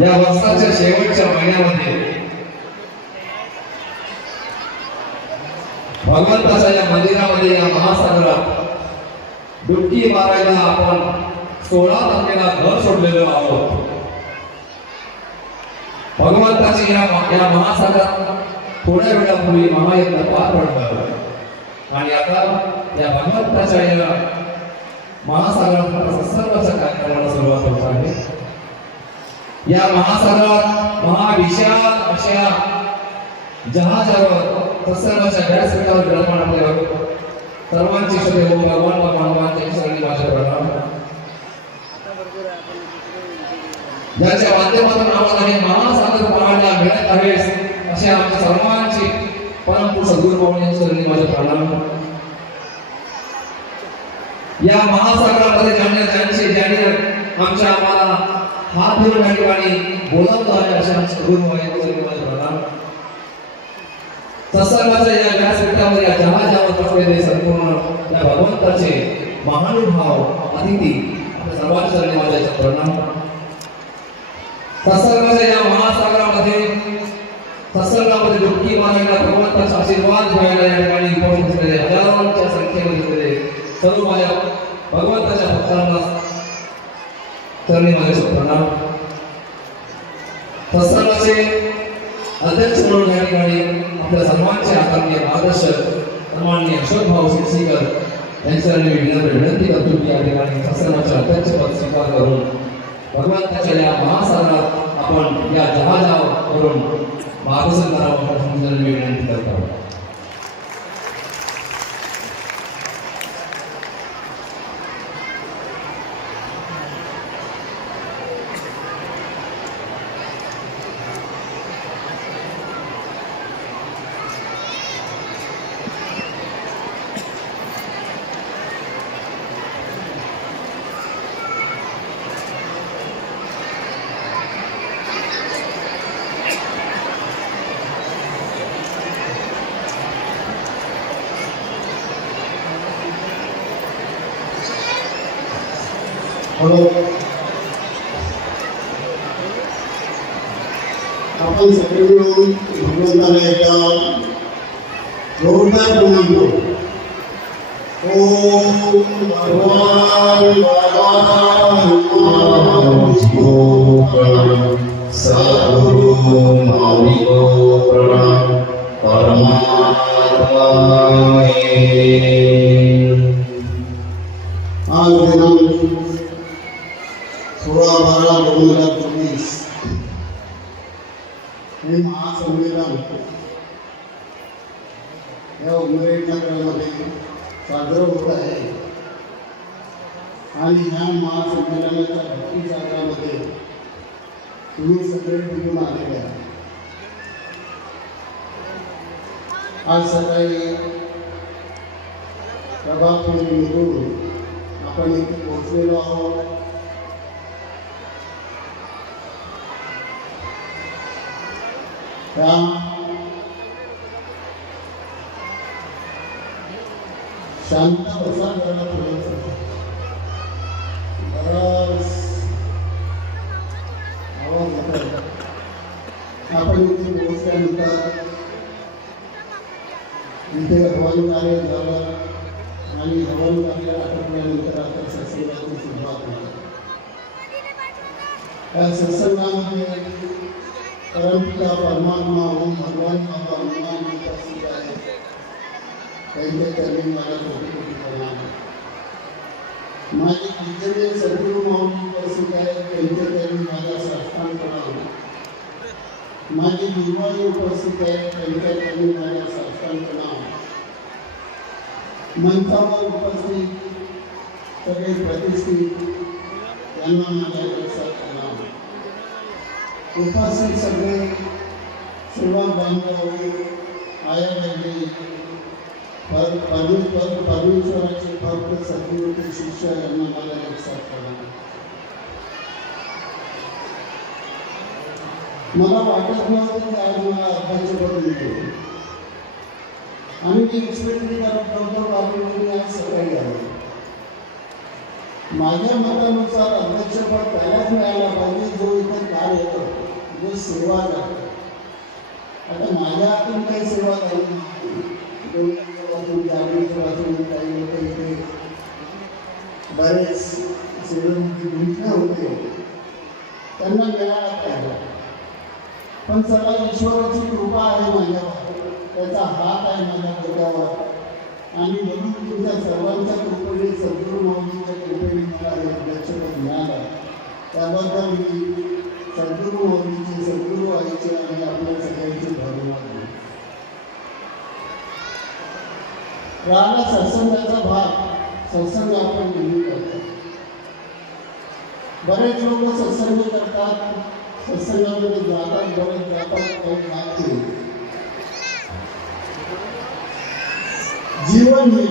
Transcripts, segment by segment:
या वर्षाच्या शेवटच्या महिन्यामध्ये भगवंताच्या या मंदिरामध्ये या महासागरात डुबकी मारायला आपण 16 तारखेला घर सोडलेलो आहोत. भगवंताची या महासागरात थोड्या वेळापूर्वी महायज्ञ पार पडलं आणि आता या भगवंताच्या या महासागरात सर्वच्या कार्यक्रमाला सुरुवात होत आहे. या महासागरात महाविशाल अशा जहाजावर सर्वांच्या व्यासपीठावर विराजमान आपले सर्वांची श्रद्धे हो भगवान भगवानच्या चरणी माझे प्रणाम. ज्याच्या माध्यमातून आम्हाला हे महासागर पाहायला मिळत आहे अशा आमच्या सर्वांची परमपुरुष सद्गुरू बाबांच्या चरणी माझे प्रणाम. या महासागरामध्ये ज्यांनी आमच्या आम्हाला हात धरून या ठिकाणी बोलवलं आहे अशा सद्गुरू बाबांच्या चरणी माझे प्रणाम. सत्संगाच्या या व्यासपीठावर या जहाजावर बसलेले संपूर्ण या भगवंताचे महानुभाव अतिथी आपल्या सर्वांच्या चरणी माझे प्रणाम. सत्संगाच्या या महासागरामध्ये सत्संगामध्ये डुबकी मारायला भगवंताचा आशीर्वाद घ्यायला या ठिकाणी उपस्थित असलेले हजारोंच्या संख्येमध्ये असलेले सर्व माझ्या भगवंताच्या भक्तांना चरणी माझे प्रणाम. सत्संगाचे अध्यक्ष म्हणून या ठिकाणी आपल्या सर्वांचे आदरणीय मार्गदर्शक सन्माननीय अशोकभाऊ शिरसीकर यांच्याकडे विनंती करतो की या ठिकाणी सत्संगाचे अध्यक्षपद स्वीकार करून भगवंताच्या या महासागरात आपण या जहाजावरून मार्गदर्शन करावं अशी विनंती करतो. आपण सगळे मिळून भगवंताला एकदा जोरदार बोलतो. ओम भगवान सद्गुरु माऊलीको प्रणाम परमात्मा. आज दिनांक 16/12/2024 हे महासंमेलन या उमरेड नगरामध्ये साजरं होत आहे आणि ह्या महासंमेलनाच्या भक्ती जागरामध्ये तुम्ही सगळे फिरून आलेले आहे. आज सकाळी प्रभात निघून आपण इथे पोहोचलेलो आहोत. शांत बसा जरा थोडंसं बराच आवाज येतो. आपण इथे पोहोचल्यानंतर इथे हवन कार्य झालं आणि हवन कार्य आटोपल्यानंतर आता सत्संगाची सुरुवात झाली. या सत्संगामध्ये परमपिता परमात्मा ओम भगवान बाबा हनुमान उपस्थित आहे. त्यांच्या चरणी मला कोटी कोटी प्रणाम. माझे पूजनीय सद्गुरू माऊली उपस्थित आहे. त्यांच्या चरणी माझा साष्टांग प्रणाम. माझी गुरुवारी उपस्थित आहे. त्यांच्या चरणी माझा साष्टांग प्रणाम. मंचावर उपस्थित सगळे प्रतिष्ठित यांना माझ्या लक्षात प्रणाम. उपस्थित सगळे सेवक बांधव, आया बहिणी, परमेश्वराचे भक्त सद्गुरूचे शिष्य यांना मला लक्षात करा. मला वाटत नव्हतं की आज मला अभ्यासाकडून मिळेल आणि मी एक्सपेक्ट करत नव्हतो बाकी मी आज सकाळी आलो. माझ्या मतानुसार अध्यक्षपद त्यालाच मिळायला पाहिजे जो इथं कार्य करतो, जो सेवा करतो. आता माझ्या हातून काही सेवा झाली वाचून काही लोक इथे बरेच सेवेमध्ये गुंतले होते, त्यांना मिळायला पाहिजे. पण सगळा ईश्वराची कृपा आहे माझ्यावर, त्याचा हात आहे माझ्या डोक्यावर आणि म्हणून तुमच्या सर्वांच्या कृपेने सद्गुरू माऊलीच्या कृपेने मला हे अध्यक्षपद मिळालं. त्याबद्दल मी सद्गुरू माऊलीचे, सद्गुरू आईचे आणि आपल्या सगळ्यांचे धन्यवाद देतो. राहिला सत्संगाचा भाग, सत्संग आपण नेहमी करतो. बरेच लोक सत्संग करतात, सत्संगामध्ये जातात, बरेच जातात, काही जाते. जीवन हे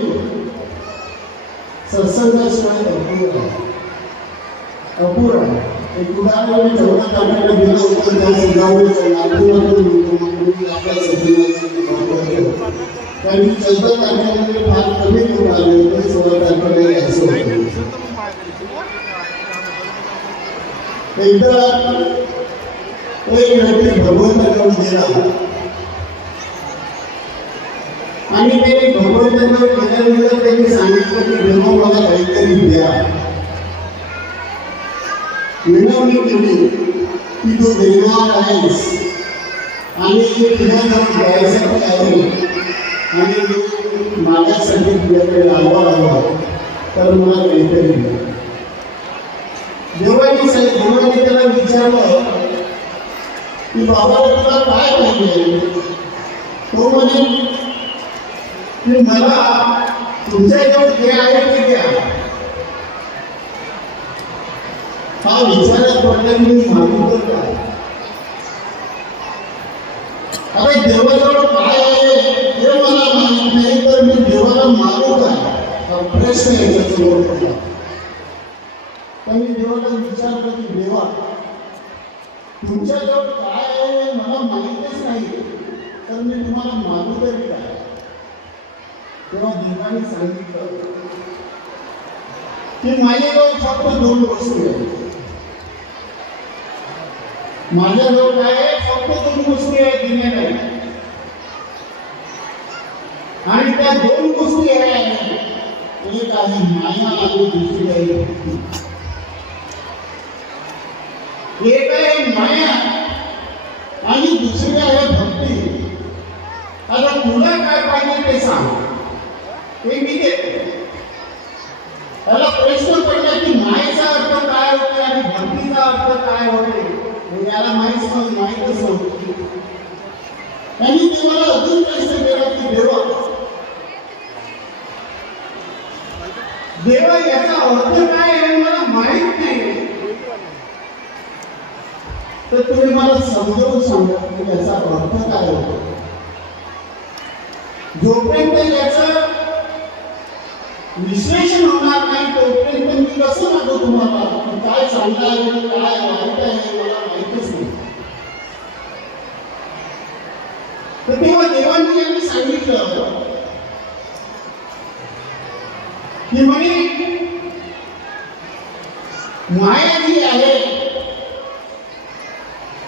सत्संगाशिवाय अपूर्ण आहे. एक उदाहरण मी ठेवण्यात आपल्याला दिलं होतं, त्या सजावटीचं आपल्या सत्संगाची कारण की 14 तारखेमध्ये फार कमी लोक आले होते, 16 तारखेला यायचं होतं. एकदा एक व्यक्ती भगवंताकडे गेला आणि ते भगवंताकडे गेल्यानंतर त्यांनी सांगितलं की देवा मला काहीतरी द्या. विनवणी केली की तू देणार आहेस आणि तुझ्या द्यायसाठी आहे आणि माझ्यासाठी तुझ्याकडे आलो तर मला काहीतरी द्या. देवाने त्याला विचारलं की बाबा तुला काय पाहिजे. तो म्हणे की मला तुमच्याजवळ जे आहे ते द्या. हा विचारात पडला मी मागितलं काय. अरे देवाजवळ काय आहे हे मला माहित नाही तर मी देवाला मागू काय, हा प्रश्न याच्याजवळ पडला. त्यांनी देवाला विचारलं की देवा तुमच्याजवळ काय आहे मला माहितच नाही तर मी तुम्हाला मागू तरी काय. तेव्हा देवाने सांगितलं की माझ्याजवळ फक्त 2 वस्तू आहेत. माझ्याजवळ काय आहे, फक्त 2 वस्तू आहेत देण्यासाठी आणि त्या 2 गोष्टी आहेत. एक आहे माया आणि दुसरी आहे भक्ती. एक आहे माया आणि दुसरी आहे भक्ती. आता तुला काय पाहिजे ते सांग, ते मी देतो. त्याला प्रश्न पडला की मायेचा अर्थ काय होते आणि भक्तीचा अर्थ काय होते, याला माहीतच नव्हतं. त्यांनी देवाला अजून प्रश्न केला की देवा याचा अर्थ काय आहे मला माहित नाही, तर तुम्ही मला समजावून सांगा की याचा अर्थ काय होतो. जोपर्यंत याचं विश्लेषण होणार नाही तोपर्यंत मी कसं सांगू तुम्हाला काय चांगलं आहे काय वाईट आहे मला माहितच नाही. तर तेव्हा देवांनी यांनी सांगितलं की म्हणे माया जी आहे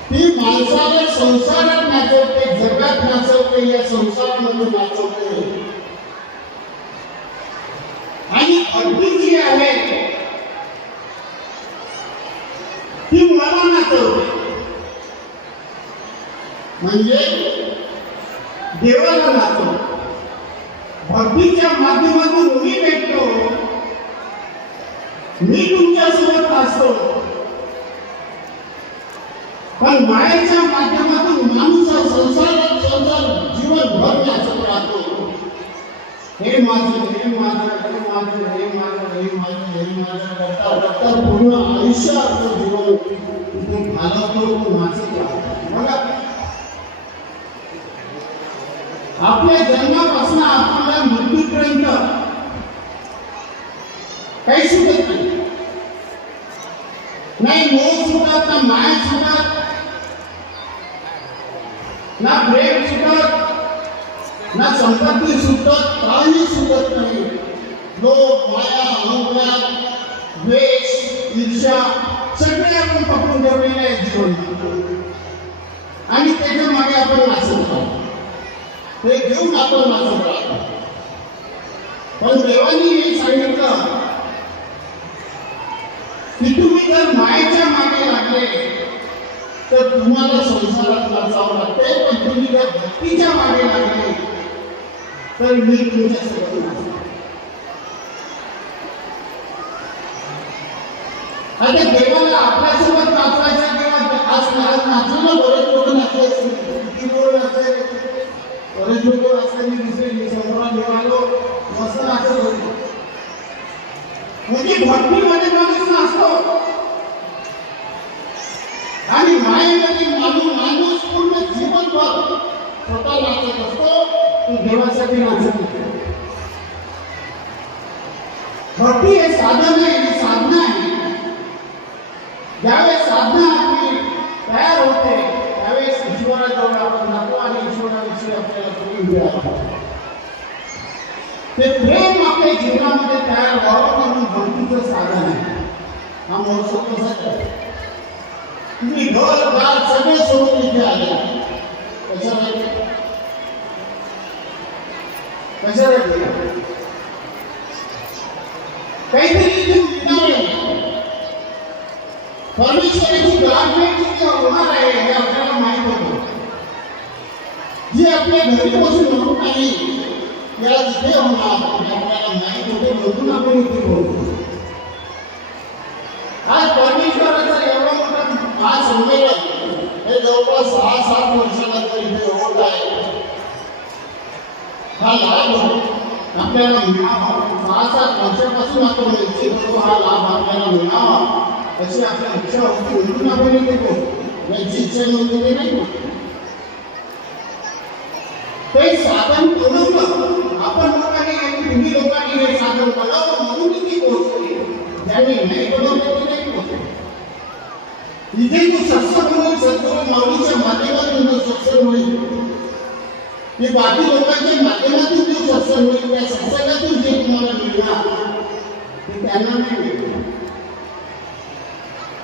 ती माणसाला संसारात नाचवते, जगात नाचवते, या संसारामध्ये नाचवते. आणि भक्ती जी आहे ती मला नाचवते. म्हणजे देवाला नाचवते. भक्तीच्या माध्यमातून मी भेटतो, मी तुमच्यासोबत नाचतो. पण मायेच्या माध्यमातून माणूस संसारात जीवनभर नाचत राहतो. हे माझं हे माझं हे माझं हे माझं हे माझं हे माझं करता पूर्ण आयुष्य आपलं जीवन कोण घालवतो कोण वाचतो. बघा आपल्या जन्मापासून आपल्या मृत्यूपर्यंत काही सुटत नाही. नाही मोह सुटत, ना माया सुटत, ना प्रेम सुटत, ना संपत्ती सुटत, काही सुटत नाही. लोभ, माया, अहंकार, द्वेष, ईर्ष्या सगळे आपण पकडून ठेवलेले आहे जीवनात आणि त्याच्या मागे आपण नाचत राहतो. ते घेऊन आपण नाचत राहतो. पण देवानी हे सांगितलं की तुम्ही जर मायेच्या मागे लागले तर तुम्हाला संसारात नाचावं लागते. पण तुम्ही जर भक्तीच्या मागे लागले तर मी तुमच्यासोबत नाचतो. आता देवाला आपल्यासोबत नाचवायचं किंवा आज नाचवलं बरेच लोक नाचवायचे, किती गोड नाचले, बरेच लोक नाचताना दिसले. मी समोर निघालो मस्त नाचत होते. म्हणजे भक्तीमध्ये माणूस नाचतो आणि मायेमध्ये माणूस पूर्ण जीवनभर स्वतः नाचत असतो. तो देवासाठी नाचत असतो. भक्ती हे साधन आहे, ही साधना आहे. ज्यावेळेस साधना आपली तयार होते त्यावेळेस ईश्वराजवळ आपण जातो आणि ईश्वराविषयी आपल्याला प्रेम मिळालं. ते प्रेम आपल्या जीवनामध्ये तयार व्हावं म्हणून भक्तीचं साधन आहे. हा महोत्सव कसा आहे? तुम्ही घर दार सगळे सोडून इथे आले कशासाठी? काहीतरी इथे मिळणार आहे. परमेश्वराची गाठभेट जी होणार आहे हे आपल्याला माहित होतं. जी आपल्या घरी बसून होत नाही या जिथे होणार आपल्याला माहित होते. म्हणून आपण इथे बोलतो. आज परमेश्वराचा एवढा मोठा हा संमेलन हे जवळपास 6-7 वर्षानंतर इथे होत आहे. हा लाभ आपल्याला मिळावा. 6-7 वर्षापासून आपण इच्छित होतो हा लाभ आपल्याला मिळावा अशी आपल्या इच्छा होती. म्हणून आपण इथे बोलतो. याची इच्छा नव्हती ते नाही बोलतो. ते साधन बनवलं आपण लोकांनी, तुम्ही लोकांनी हे साधन बनवलं म्हणून इथे पोहोचले. ज्यांनी नाही बनवलं ते नाही पोहोचले. इथे तू सत्संग होईल, सद्गुरू माऊलीच्या माध्यमातून जो सत्संग होईल, ते बाकी लोकांच्या माध्यमातून जो सत्संग होईल, त्या सत्संगातून जे तुम्हाला मिळणार ते त्यांना नाही मिळणार.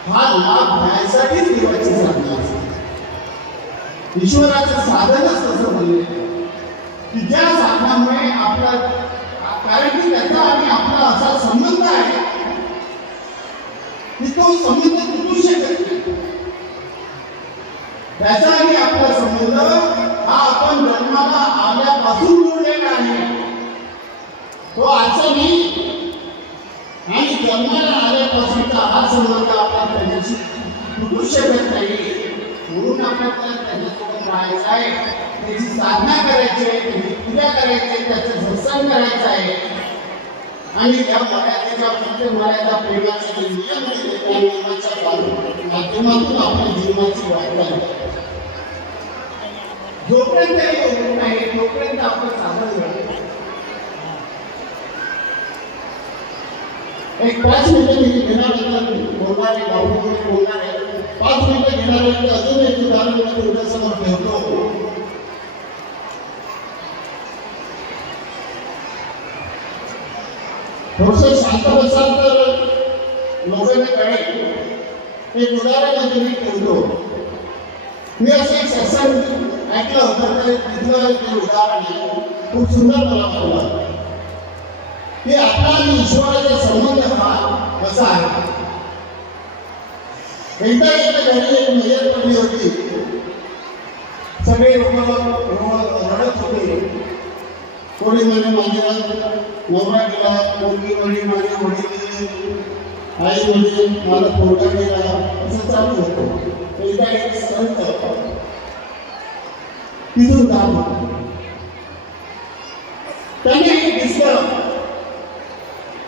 हा लाभ घ्यायसाठीच देवाची साधना असते. ईश्वराचं साधनच असं बनले की ज्या साधनामुळे आपला, कारण की त्याचा आणि आपला असा संबंध आहे की तो संबंध तुटू शकत नाही. त्याचा आणि आपला संबंध हा आपण जन्माला आल्यापासून जोडलेला आहे. तो आजचा नाही आणि जन्माला आल्यापासूनचा हा संबंध आपला त्याच्याशी तुटू शकत नाही. म्हणून आपल्याला त्याच्यासोबत राहायचं आहे, त्याची साधना करायची आहे, त्याची पूजा करायची आहे, त्याचं सत्संग करायचं आहे. आणि या मर्यादेच्या प्रत्येक मर्यादा प्रेमाचे जे नियम दिले त्या नियमाच्या माध्यमातून आपल्या जीवनाची वाटचाल जोपर्यंत होत नाही तोपर्यंत आपण साधन करतो. एक 5 मिनिटं मी घेणार बोलणारे गावकरी बोलणारे 5 मिनिटं घेणार अजून एक उदाहरण मी तुमच्यासमोर ठेवतो. थोडंसं शांत बसाल तर लोकांना कळेल. एक उदाहरण मी ठेवतो. मी असं एक सत्संग ऐकलं होतं तर तिथलं ते उदाहरण खूप सुंदर मला वाटलं की आपला आणि ईश्वराचा संबंध हा कसा आहे. एकदा घरी एक मयत पडली होती. सगळे लोक रडत होते. कोणी म्हणे माझ्या नवरा गेला, मुलगी म्हणे माझे वडील गेले, आई म्हणजे माझा पोरगा गेला, असं चालू होतं. एकदा एक संत तिथून जात होता. त्याने एक दिसलं.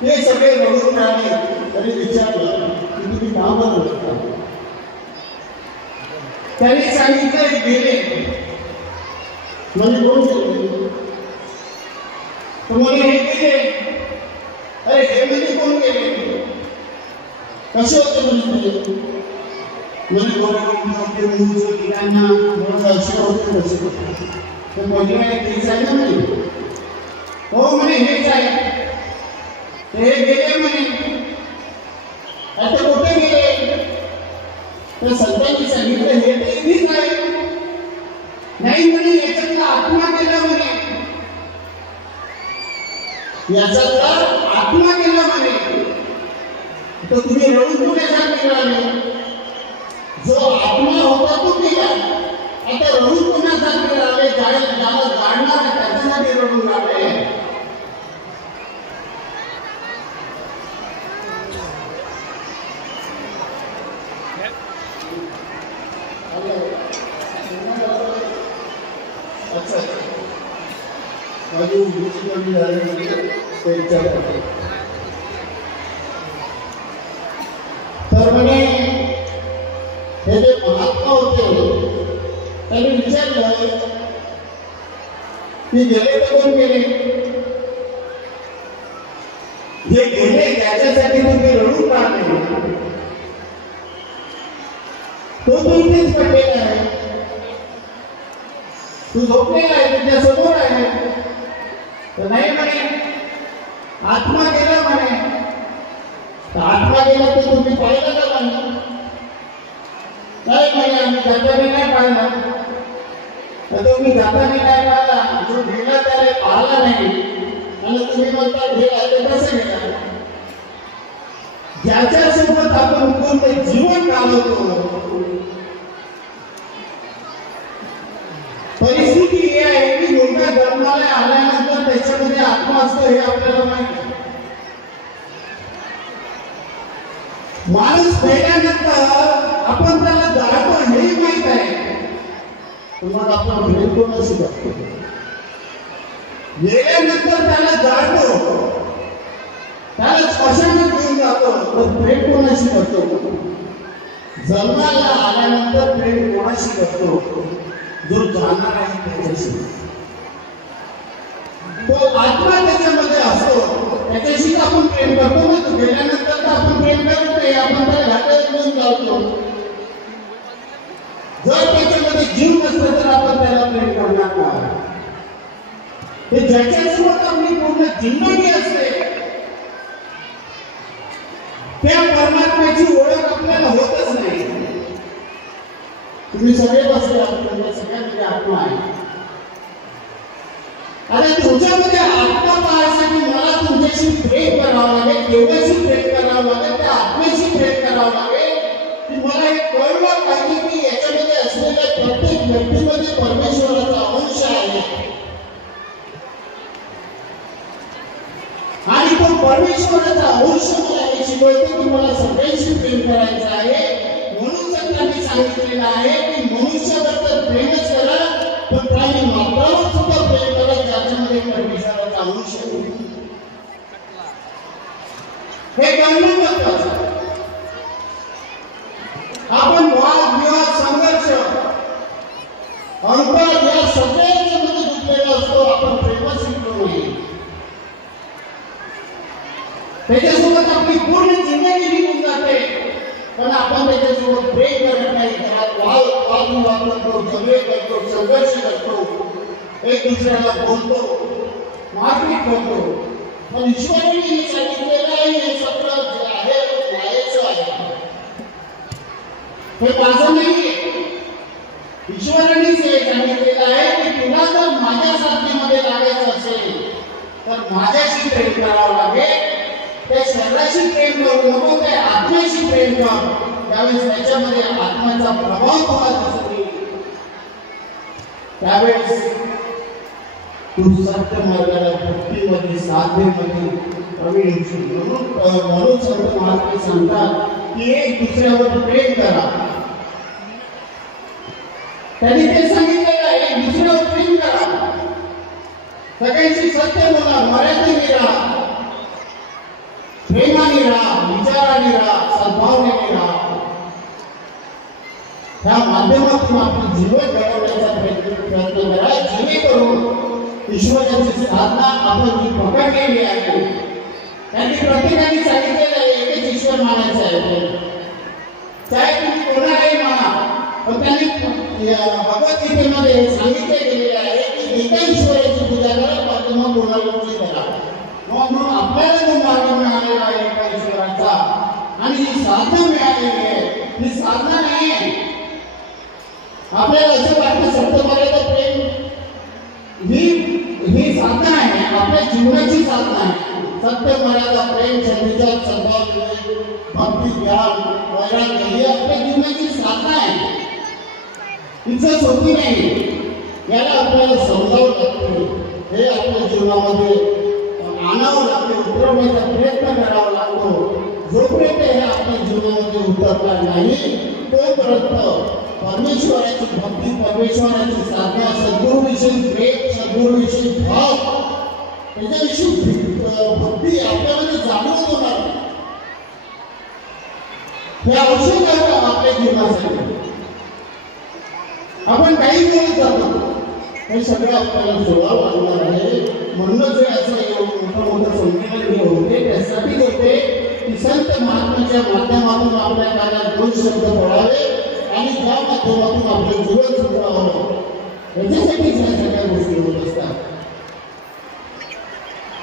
ते सगळे रडून राहिले. तरी विचारलं की तुम्ही का बरं रडता. त्यांनी सांगितलं गेले म्हणजे कोण गेले तर म्हणे हे गेले. अरे हे म्हणजे कोण गेले कसे होते म्हणजे होते ठिकाणा असे होते कसे होते तर म्हटलं तेच आहे ना म्हणे. हो म्हणे हेच आहे. ते गेले म्हणे. आता कुठे गेले तर संतांनी सांगितलं हे तेच आहे. नाही म्हणे याच्यातला आत्मा गेला म्हणे. याच्यातला आत्मा गेला म्हणे. तर तुम्ही रडून कुणासाठी राहिले. जो आत्मा होता तो गेला. आता रडून कुणासाठी राहिले. ज्याला जाणणार आहे त्याच्यासाठी रडून राहिले. अच्छा माझी उद्देश कमी झाली तर म्हणे हे जे महात्मा होते त्यांनी विचारलं की गेले तर कोण गेले. जे गेले त्याच्यासाठी तुम्ही रडून राहिले तो इथेच पडलेला आहे. तू झोपलेला आहे तुझ्या समोर आहे. तर नाही म्हणे आत्मा गेला म्हणे. आत्मा गेला तर तुम्ही पाहिलं का म्हणे. नाही म्हणे आम्ही जाताना नाही पाहिला. तर तुम्ही जाताना नाही पाहिला. जो गेला त्याला पाहिला नाही आणि तुम्ही म्हणता गेला तर कसं गेला. ज्याच्यासोबत आपण पूर्ण जीवन घालवतो परिस्थिती ही आहे की मुलगा जन्माला आल्यानंतर त्याच्यामध्ये आत्मा असतो हे आपल्याला माहिती आहे. माणूस मेल्यानंतर आपण त्याला जाळतो हे माहित आहे. तुम्हाला आपण प्रेम कोणाशी करतो. गेल्यानंतर त्याला जाळतो त्याला स्मशानात घेऊन जातो तर प्रेम कोणाशी करतो. जन्माला आल्यानंतर प्रेम कोणाशी करतो. जो जाणार आहे त्याच्याशी. तो आत्मा त्याच्यामध्ये असतो त्याच्याशी आपण प्रेम करतो ना. तो गेल्यानंतर तर आपण प्रेम करत नाही. आपण त्याला घाटात घेऊन जातो. जर त्याच्यामध्ये जीव नसला तर आपण त्याला प्रेम करणार नाही. हे ज्याच्यासोबत आपली पूर्ण जिंदगी असते त्या परमात्म्याची ओळख आपल्याला होतच नाही. तुम्ही सगळे बसले आपल्या सगळ्यांमध्ये आत्मा आहे. आणि तुमच्यामध्ये आत्मा पाहण्यासाठी मला तुमच्याशी प्रेम करावं लागेल. देवाशी प्रेम करावं लागेल. त्या आत्म्याशी प्रेम करावं लागेल की मला हे कळलं पाहिजे की याच्यामध्ये असलेल्या प्रत्येक व्यक्तीमध्ये परमेश्वराचा अंश आहे आणि तो परमेश्वराचा अंश मला हे शिकवतो की मला सगळ्यांशी प्रेम करायचं आहे. म्हणून संतांनी सांगितलेलं आहे की मनुष्याबद्दल प्रेमच करा पण काही मात्रावर सुद्धा प्रेम करा ज्याच्यामध्ये परमेश्वराचा अंश आहे. हे कळणं महत्त्वाचं आहे. आपण वाद विवाद संघर्ष अनुभव या सगळ्याच्या मध्ये गुंतलेला असतो. आपण प्रेमच शिकलो नाही. त्याच्यासोबत आपली पूर्ण जिंदगी निघून जाते पण आपण त्याच्यासोबत प्रेम करत नाही. वाद करतो झगडे करतो संघर्ष करतो एक दुसऱ्याला बोलतो मारपीट करतो. पण ईश्वराने हे सांगितलेलं आहे हे सगळं जे आहे मायेचं आहे. हे माझं नाही. ईश्वरानेच हे सांगितलेलं आहे की तुला जर माझ्या साधनेमध्ये लागायचं असेल तर माझ्याशी प्रेम करावं लागेल. त्या शरीराशी प्रेम करू नको त्या आत्म्याशी प्रेम कर. त्यावेळेस त्याच्यामध्ये आत्म्याचा प्रभाव तुला दिसत येईल. त्यावेळेस तू सत्य मार्गाला भक्तीमध्ये साधनेमध्ये प्रवीण होशील. म्हणून संत महात्मे सांगतात की एक दुसऱ्यावर प्रेम करा. त्यांनी ते सांगितलेलं आहे एक दुसऱ्यावर प्रेम करा. सगळ्यांशी सत्य बोला. मर्यादेने राहा. प्रेमाने राहा. विचाराने राहा. सद्भावनेने राहा. ह्या माध्यमातून आपलं जीवन घडवण्याचा प्रयत्न करा, जेणेकरून ईश्वराची साधना आपण जी पकडलेली आहे, त्यांनी प्रत्येकाने सांगितलेलं आहे एकच ईश्वर मानायचं आहे आपल्याला. चाहे तुम्ही कोणालाही माना, पण त्यांनी भगवद्गीतेमध्ये सांगितले गेलेले आहे की एका ईश्वराची पूजा करा, पाठिंबा कोणालाही करा. म्हणून आपल्याला जो मार्ग मिळालेला आहे एका ईश्वराचा आणि ही साधना मिळालेली आहे, ही साधना नाही आहे. आपल्याला असं वाटतं सत्यमर्यादा प्रेम ही साधना आहे, आपल्या जीवनाची साधना आहे. सत्य मर्यादा प्रेम सद्विचार सद्भाव भक्ती ज्ञान वैराग्य ही आपल्या जीवनाची साधना आहे. तिचं सोपी नाही, याला आपल्याला समजावं लागतं. हे आपल्या जीवनामध्ये आणावं लागतं, उतरवण्याचा प्रयत्न करावा लागतो. जोपर्यंत हे आपल्या जीवनामध्ये उतरणार नाही तोपर्यंत परमेश्वराची भक्ती, परमेश्वराची साधना, सद्गुरूविषयी प्रेम, सद्गुरूविषयी भाव, त्याच्याविषयी भक्ती आपल्यामध्ये जागृत होणार. हे आवश्यक आहे आपल्या जीवनासाठी. आपण काही बोलत जातो, हे सगळं आपल्याला सोडावं लागणार आहे. म्हणूनच असं मोठं संमेलन होते, त्यासाठीच होते की संत महात्म्याच्या माध्यमातून आपल्या कानात दोन शब्द पडावे आणि त्या माध्यमातून आपलं जीवन सुधारावं. याच्यासाठीच ह्या सगळ्या गोष्टी होत असतात.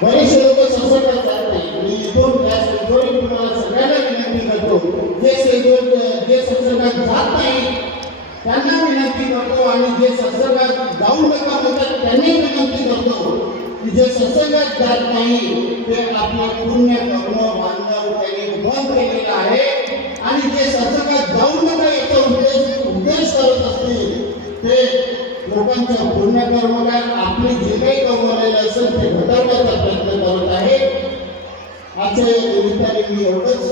बरेचसे लोक संसर्गात जात नाही. मी इथून तुम्हाला सगळ्यांना विनंती करतो, जे संसर्गात जात नाही त्यांना विनंती करतो, आणि जे संसर्गात जाऊ नका म्हणतात त्यांनी विनंती करतो की जे संसर्गात जात नाही ते आपलं पुण्य कर्म बांधव त्यांनी बंद केलेलं आहे, आणि जे संसर्गात जाऊ नका याचा उद्देश करत असतील ते लोकांचं पुण्यकर्म काय आपले जे काही कमवलेलं असेल ते घटवण्याचा प्रयत्न करत आहे. आजच्या निमित्ताने मी एवढंच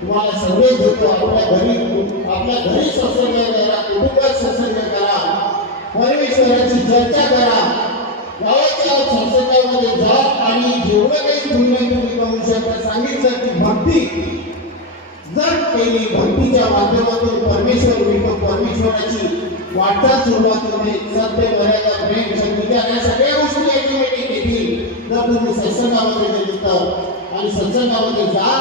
तुम्हाला संदेश देतो, आपल्या घरी सत्संग करा, कुटुंबात सत्संग करा, परमेश्वराची चर्चा करा, गावाच्या सत्संगामध्ये जा, आणि जेवढं काही पुण्य तुम्ही कमवू शकता सांगितलं की भक्ती जर केली, भक्तीच्या माध्यमातून परमेश्वराची वाटचाल सुरुवात होते. सत्य मर्यादा प्रेम सद्विचार या सगळ्या गोष्टी ऑटोमॅटिक येतील जर तुम्ही सत्संगामध्ये गेली तर. आणि सत्संगामध्ये जा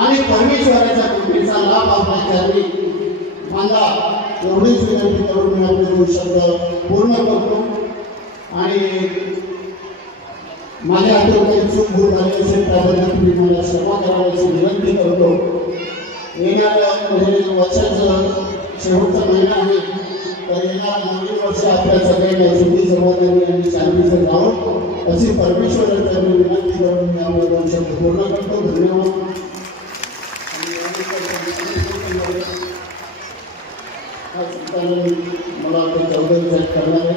आणि परमेश्वराच्या कृपेचा लाभ आपल्या चरणी मागा, एवढीच विनंती करून मी आपले दोन शब्द पूर्ण करतो. आणि माझ्या हातून काही चूक भूल झाली असेल त्याबद्दल तुम्ही मला क्षमा करायची विनंती करतो. येणाऱ्या वर्षाचं शेवटचा महिना आहे, तर येणारं नवीन वर्ष आपल्या सगळ्यांना सुखी समाधानी आणि शांतीचं जावं अशी परमेश्वराची विनंती करून मी आपले दोन शब्द पूर्ण करतो. धन्यवाद. मला वाटतं 14 दिवसात करणार आहे,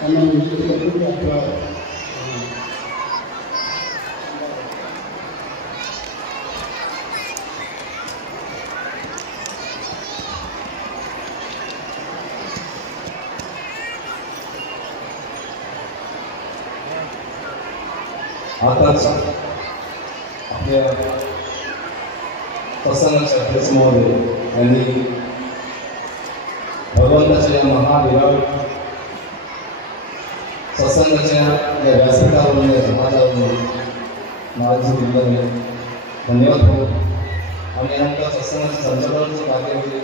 त्यांना विनंती करतो की आपला आताच आपल्या प्रसन्नाच्या अध्यक्ष महोदय यांनी भगवंताच्या या महाविराट सत्संगाच्या या व्यासपीठावरून या समाजावरून महाराज दिल्याने धन्यवाद हो. आणि यानंतर सत्संगाच्या संचालनाचं कार्य होते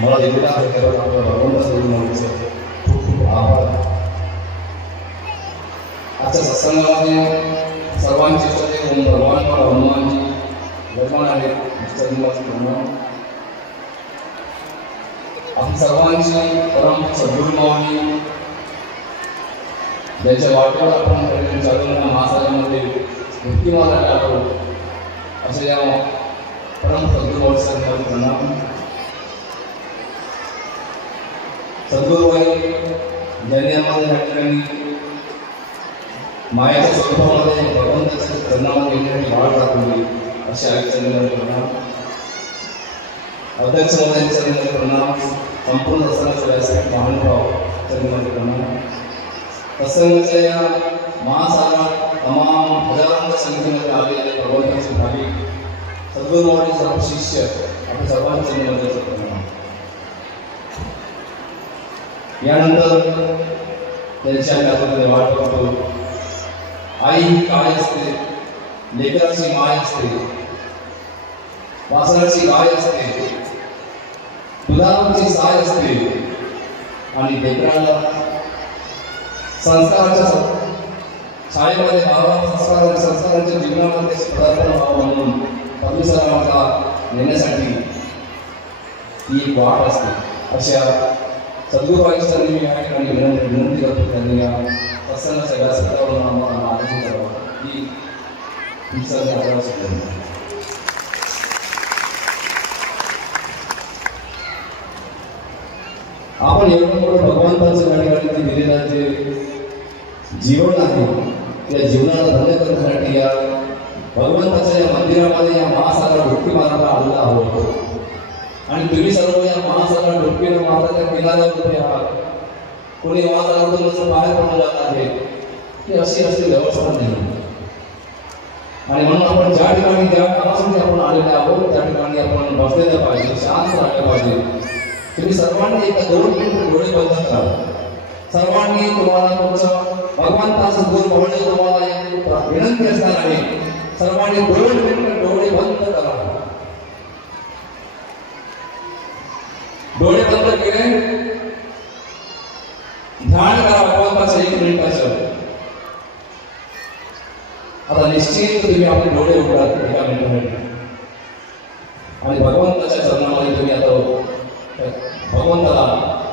मला दिलेला आहे, त्यावर आपल्या भगवंताचं खूप खूप आभार. आजच्या सत्संगामध्ये सर्वांचे इष्टदेव ओम भगवान हनुमानजी विद्यमान आहेत. आपण सर्वांची परम सद्गुरुमावली ज्यांच्या वाटेवर आपण चालवणाऱ्या महासागरामध्ये मुक्तिमार्गाला आलो अशा या परम सद्गुरुमावली प्रणाम. सद्गुरुबाई ज्यांनी आम्हाला या ठिकाणी मायाच्या स्वरूपामध्ये भगवंताच्या चरणामध्ये येण्याची वाढ दाखवली अशा आईच्या प्रणाम. अध्यक्ष महोदयांच्या प्रणाम. संपूर्ण सत्संगाच्या व्यासपीठ महानुभाव चरणामध्ये प्रणाम. सत्संगाच्या या महासागरात तमाम हजारांच्या संख्येमध्ये आलेले भगवंताचे भाविक सद्गुरुमावली सर्व शिष्य आपल्या सर्वांचं नियोजन करणार. यानंतर त्यांच्या हातामध्ये वाट बघतो. आई ही काय असते, लेकराची माय असते, वासराची गाय असते, दुधाची साय असते आणि लेकराला संस्काराच्या शाळेमध्ये संस्कारांच्या जीवनामध्ये पदार्पण व्हावं म्हणून परमेश्वराला नेण्यासाठी ही एक वाट असते. अशा सद्गुरूबाईंच्या मी या ठिकाणी विनंती करतो, त्यांनी या सत्संगाच्या व्यासपीठावरून आम्हाला मार्गदर्शन करावं ही तुमचं आपल्याला सुचवलं. आपण एवढं मोठं भगवंताचं या ठिकाणी दिलेलं जे जीवन आहे त्या जीवनाला धन्य करण्यासाठी या भगवंताच्या या मंदिरामध्ये या महासागरात डुबकी मारायला आलेला आहोत. आणि तुम्ही सर्व या महासागरात डुबकी न मारता त्या किनाऱ्यावर उभे आहात. कोणी महासागरातून जसं बाहेर पडून जात आहे की अशी व्यवस्था नाही. आणि म्हणून आपण ज्या ठिकाणी ज्या कामासाठी आपण आलेले आहोत त्या ठिकाणी आपण बसलेलं पाहिजे, शांत राहिलं पाहिजे. तुम्ही सर्वांनी एका 2 मिनिट डोळे बंद करा. सर्वांनी तुम्हाला तुमचं भगवंताचं गुण म्हणणे तुम्हाला विनंती असणार आहे. सर्वांनी 2 मिनिट डोळे बंद करा. डोळे बंद केले, ध्यान करा भगवंताचं 1 मिनिटाचं. आता निश्चित तुम्ही आपले डोळे उघडा 1 मिनिटामध्ये आणि भगवंताच्या चरणामध्ये तुम्ही आता भगवंताला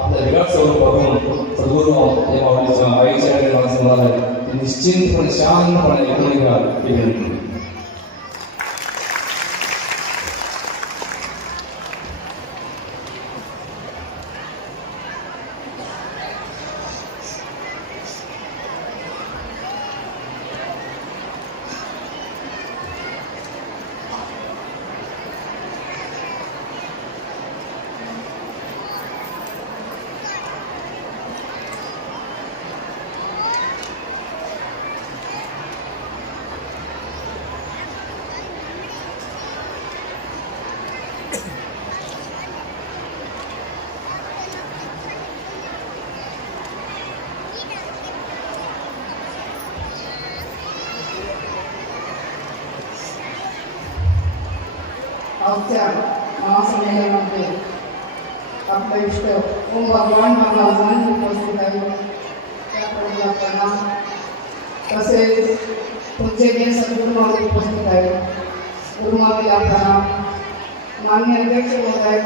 आपल्या विराट स्वरूप बघून सद्गुरू या माऊलीच्या आईच्या माणसाला निश्चिंतपणे शांतपणे ऐकून घ्या ही विनंती. आजच्या महासंमेलनामध्ये आपले इष्ट ओम भगवान महाराजांनी उपस्थित आहे त्याप्रती आपल्याला तसेच तुमचे जे सद्गुरूमध्ये उपस्थित आहे गुरुमातील आपल्याला मान्य अध्यक्ष होत आहेत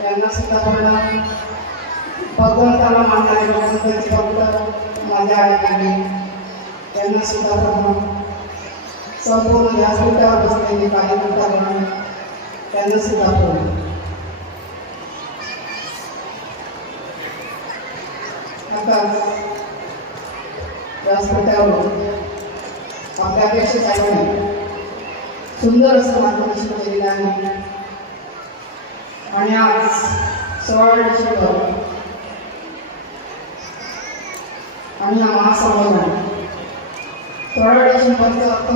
त्यांना सुद्धा प्रणाम. भगवंताला मानणारे भगवंताचे भक्त माझ्या आईने त्यांना सुद्धा प्रणाम. संपूर्ण व्यासपीठावर बसलेले काही भक्तांना त्यांना सुद्धा प्रणाम. आता व्यासपीठावर आपल्या अध्यक्षांनी सुंदर असं मार्गदर्शन केलेलं आहे. आणि आज 16 डिसेंबर आणि हा महासंमेलन 16 डिसेंबरचा अर्थ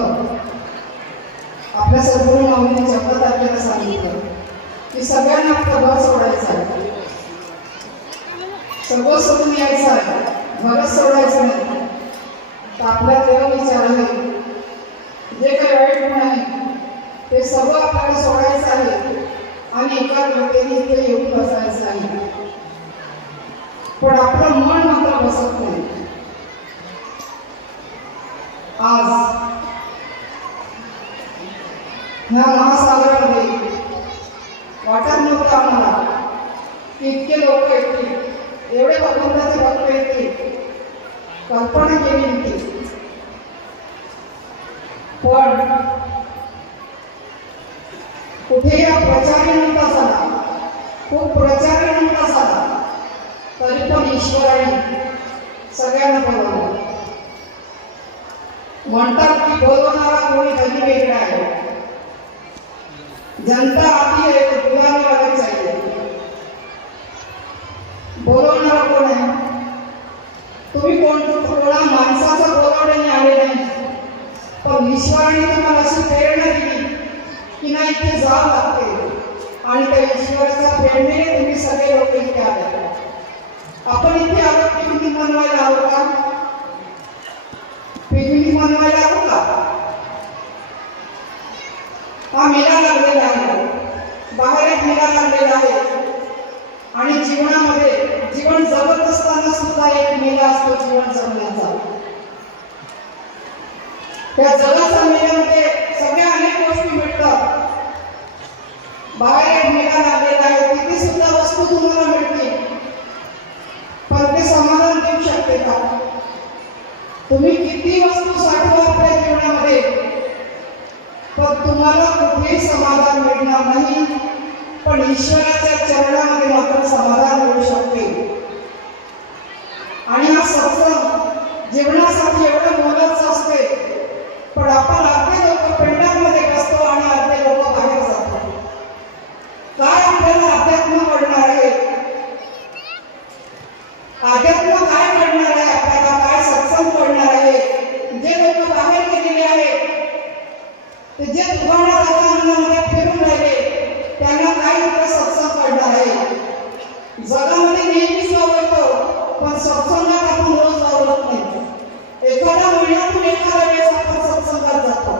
आपल्या सद्गुरू माऊलीने 14 तारखेला सांगितलं की सगळ्यांना प्रभाव सोडायचा आहे, सगळं सोडून यायचं आहे, घरच सोडायचं नाही. तर आपल्या देव विचार आहे जे काही वाईट गुण आहे ते सगळं आपल्याला सोडायचं आहे आणि एका व्यक्तीने इथे येऊन बसायचं आहे. पण आपलं मन मात्र बसत नाही. आज ह्या महासागरामध्ये वाटत नव्हतं आम्हाला की इतके लोक येतील, एवढे भगवंताचे भक्त येतील, कल्पना केली होती. पण कुठेही हा प्रचार नव्हता झाला, खूप प्रचार नव्हता झाला, तरी पण ईश्वराने सगळ्यांना बोलवलं. म्हणतात की बोलवणारा कोणी कधी वेगळा आहे, जनता आती है तो बुलाने वाला चाहिए. बोलवणारा कोण आहे? तुम्ही कोणा माणसाचं बोलावण्याने आले नाही, पण ईश्वराने तुम्हाला अशी प्रेरणा दिली की नाही इथे जावं लागते, आणि त्या ईश्वराच्या प्रेरणेने तुम्ही सगळे लोक इथे आले. आपण इथे आलो पिकनिक मनवायला आलो का? पिकनिक मनवायला आलो का? हा मेळा लागलेला आहे, बाहेर एक मेळा लागलेला आहे. आणि जीवनामध्ये जीवन जगत असताना सुद्धा एक मेळा असतो जीवन जगण्याचा. त्या जगाच्या मेळ्यामध्ये सगळ्या अनेक गोष्टी मिळतात. बाहेर एक मेळा लागलेला आहे, तिथे सुद्धा वस्तू तुम्हाला मिळतील, पण ते समाधान देऊ शकते का? तुम्ही किती वस्तू साठवा आपल्या जीवनामध्ये, पण तुम्हाला कुठेही समाधान मिळणार नाही. पण ईश्वराच्या चरणामध्ये मात्र समाधान मिळू शकते. आणि हा सत्संग जीवनासाठी एवढं मोलाचं असते, पण आपण अर्धे लोक पेंडामध्ये बसतो आणि अर्धे लोक बाहेर जातो. काय आपल्याला अध्यात्म घडणार आहे? अध्यात्म काय घडणार आहे आपल्याला? काय सत्संग घडणार आहे? जे लोक बाहेर गेलेले आहेत, ते जे दुकाना दुकानामध्ये फिरून राहिले, त्यांना काय इतकं सत्संग घडणार आहे? जगामध्ये नेहमीच वावरतो, पण सत्संगात आपण रोज वावरत नाही. एखाद्या महिन्यातून एखाद्या वेळेस आपण सत्संगात जातो,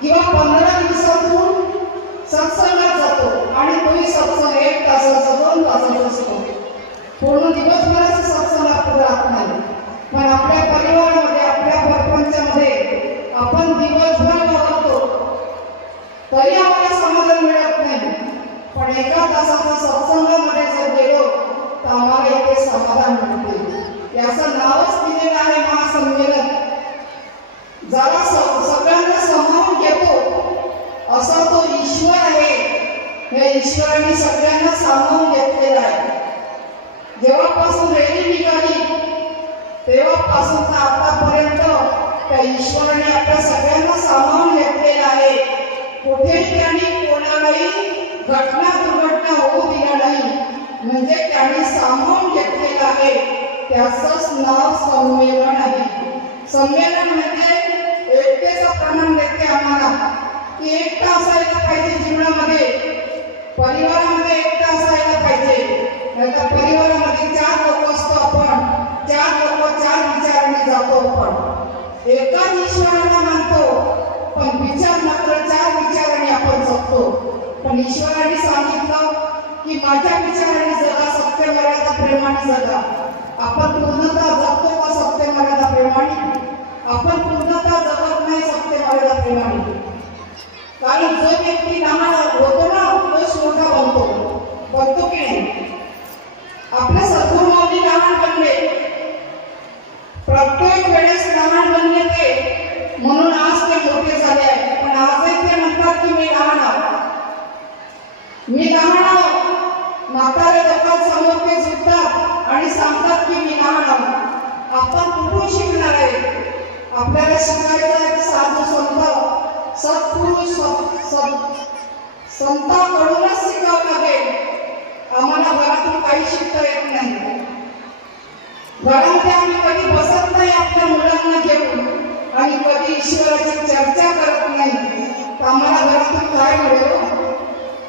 किंवा 15 दिवसातून सत्संगात जातो, आणि तोही सत्संग 1 तासाचा 2 तासाचा असतो. पूर्ण दिवसभराचा सत्संग आपण राहत नाही. पण आपल्या परिवारामध्ये, आपल्या प्रपंचामध्ये आपण दिवसभर वावरतो, तरी आम्हाला समाधान मिळत नाही. पण 1 तासाच्या सत्संगामध्ये जर गेलो तर आम्हाला इथे समाधान मिळते. याचं नावच दिलेलं आहे महासंमेलन. ज्याला सगळ्यांना सामावून घेतो असा तो ईश्वर आहे. या ईश्वराने सगळ्यांना सामावून घेतलेला आहे. जेव्हापासून रॅली निघाली तेव्हापासून तर आतापर्यंत त्या ईश्वराने आपल्या सगळ्यांना सामावून घेतलेला आहे. कुठेही त्यांनी कोणालाही घटना दुर्घटना होऊ दिला नाही, म्हणजे त्यांनी सामावून घेतलेलं आहे. त्याचंच नाव संमेलन आहे. संमेलन म्हणजे एकतेचं प्रमाण देते आम्हाला, की एकता असायला पाहिजे जीवनामध्ये. परिवारामध्ये एकता असायला पाहिजे. नाहीतर परिवारामध्ये 4 लोक असतो आपण, 4 लोक 4 विचाराने जातो आपण. एकाच ईश्वराला मानतो, पण विचार मात्र 4 विचाराने आपण जगतो. पण ईश्वराने सांगितलं की माझ्या विचाराने जगा, सत्य मर्यादा प्रेमाने जगा. आपण पूर्णता जगतो का सत्य मर्यादा प्रेमाने? आपण पूर्णता जगत नाही सत्य मर्यादा प्रेमाने. कारण जो व्यक्ती लहान होतो ना, तोच मोठा बनतो की नाही? आपल्या सद्गुरूंनी लहान बनले, प्रत्येक वेळेस लहान बनले ते, म्हणून आज ते मोठे झाले आहे. पण आजही ते म्हणतात की मी लहान आहो, मी लहान आहो. म्हातारे लोकांसमोर ते झुकतात आणि सांगतात की मी लहान आहो. आपण कुठून शिकणार आहे? आपल्याला शिकायचं आहे साधू संत, सत्पुरुष संतांकडूनच शिकावं लागेल. आम्हाला घरातून काही शिकता येत नाही. घरामध्ये आम्ही कधी बसत नाही आपल्या मुलांना घेऊन, आणि कधी ईश्वराची चर्चा करत नाही. तर आम्हाला घरातून काय मिळेल?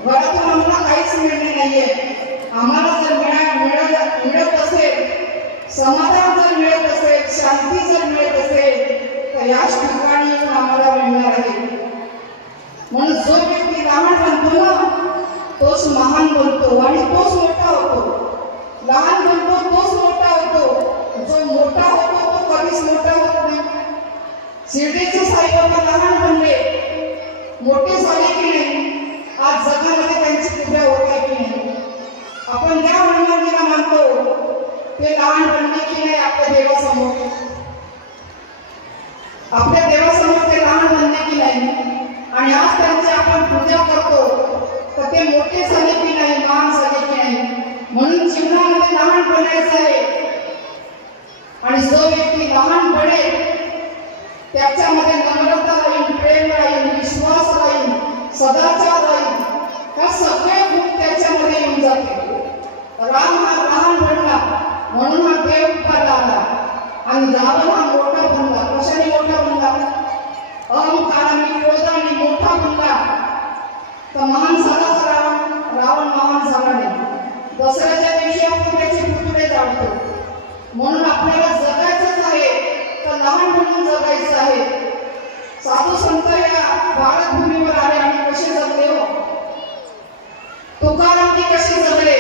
घरातून आम्हाला काहीच मिळणे नाहीये. आम्हाला जर मिळत असेल, समाधान जर मिळत असेल, शांती जर मिळत असेल, तर याच ठिकाणी आम्हाला मिळणार आहे. म्हणून जो व्यक्ती लहान बनतो ना, तोच महान बनतो आणि तोच मोठा होतो. लहान बनतो तोच मोठा होतो. जो मोठा होतो तो कधीच मोठा होत नाही. शिर्डीचे साईबाबा लहान बनले, मोठे झाले की नाही? आज जगामध्ये त्यांची पूजा होत आहे की नाही? आपण ज्या हनुमानजीला मानतो ते लहान बनले की नाही आपल्या देवासमोर? आपल्या देवासमोर ते लहान बनले की नाही? आणि आज त्यांची आपण पूजा करतो, तर ते मोठे झाले की नाही, महान झाले की नाही? म्हणून जीवनामध्ये लहान बनायचं आहे. आणि जो व्यक्ती लहान बनेल त्याच्यामध्ये नम्रता राहील, प्रेम राहील, विश्वास राहील, सदाचार राहील. ह्या सगळे गुण त्याच्यामध्ये येऊन जाते. राम हा लहान बनला म्हणून हा देव उभारला आला, आणि रावण हा मोठा बनला. कशाने मोठा बनला? अहंकाराने, क्रोधाने मोठा बनला. तर महान झाला का रावण महान झाला नाही. दसऱ्याच्या दिवशी आपण त्याचे पुतळे जाळतो. म्हणून आपल्याला जगायचंच आहे तर लहान म्हणून जगायचं आहे. साधू संत या भारत भूमीवर आले आणि कसे जगले हो. तुकारामजी कसे जगले.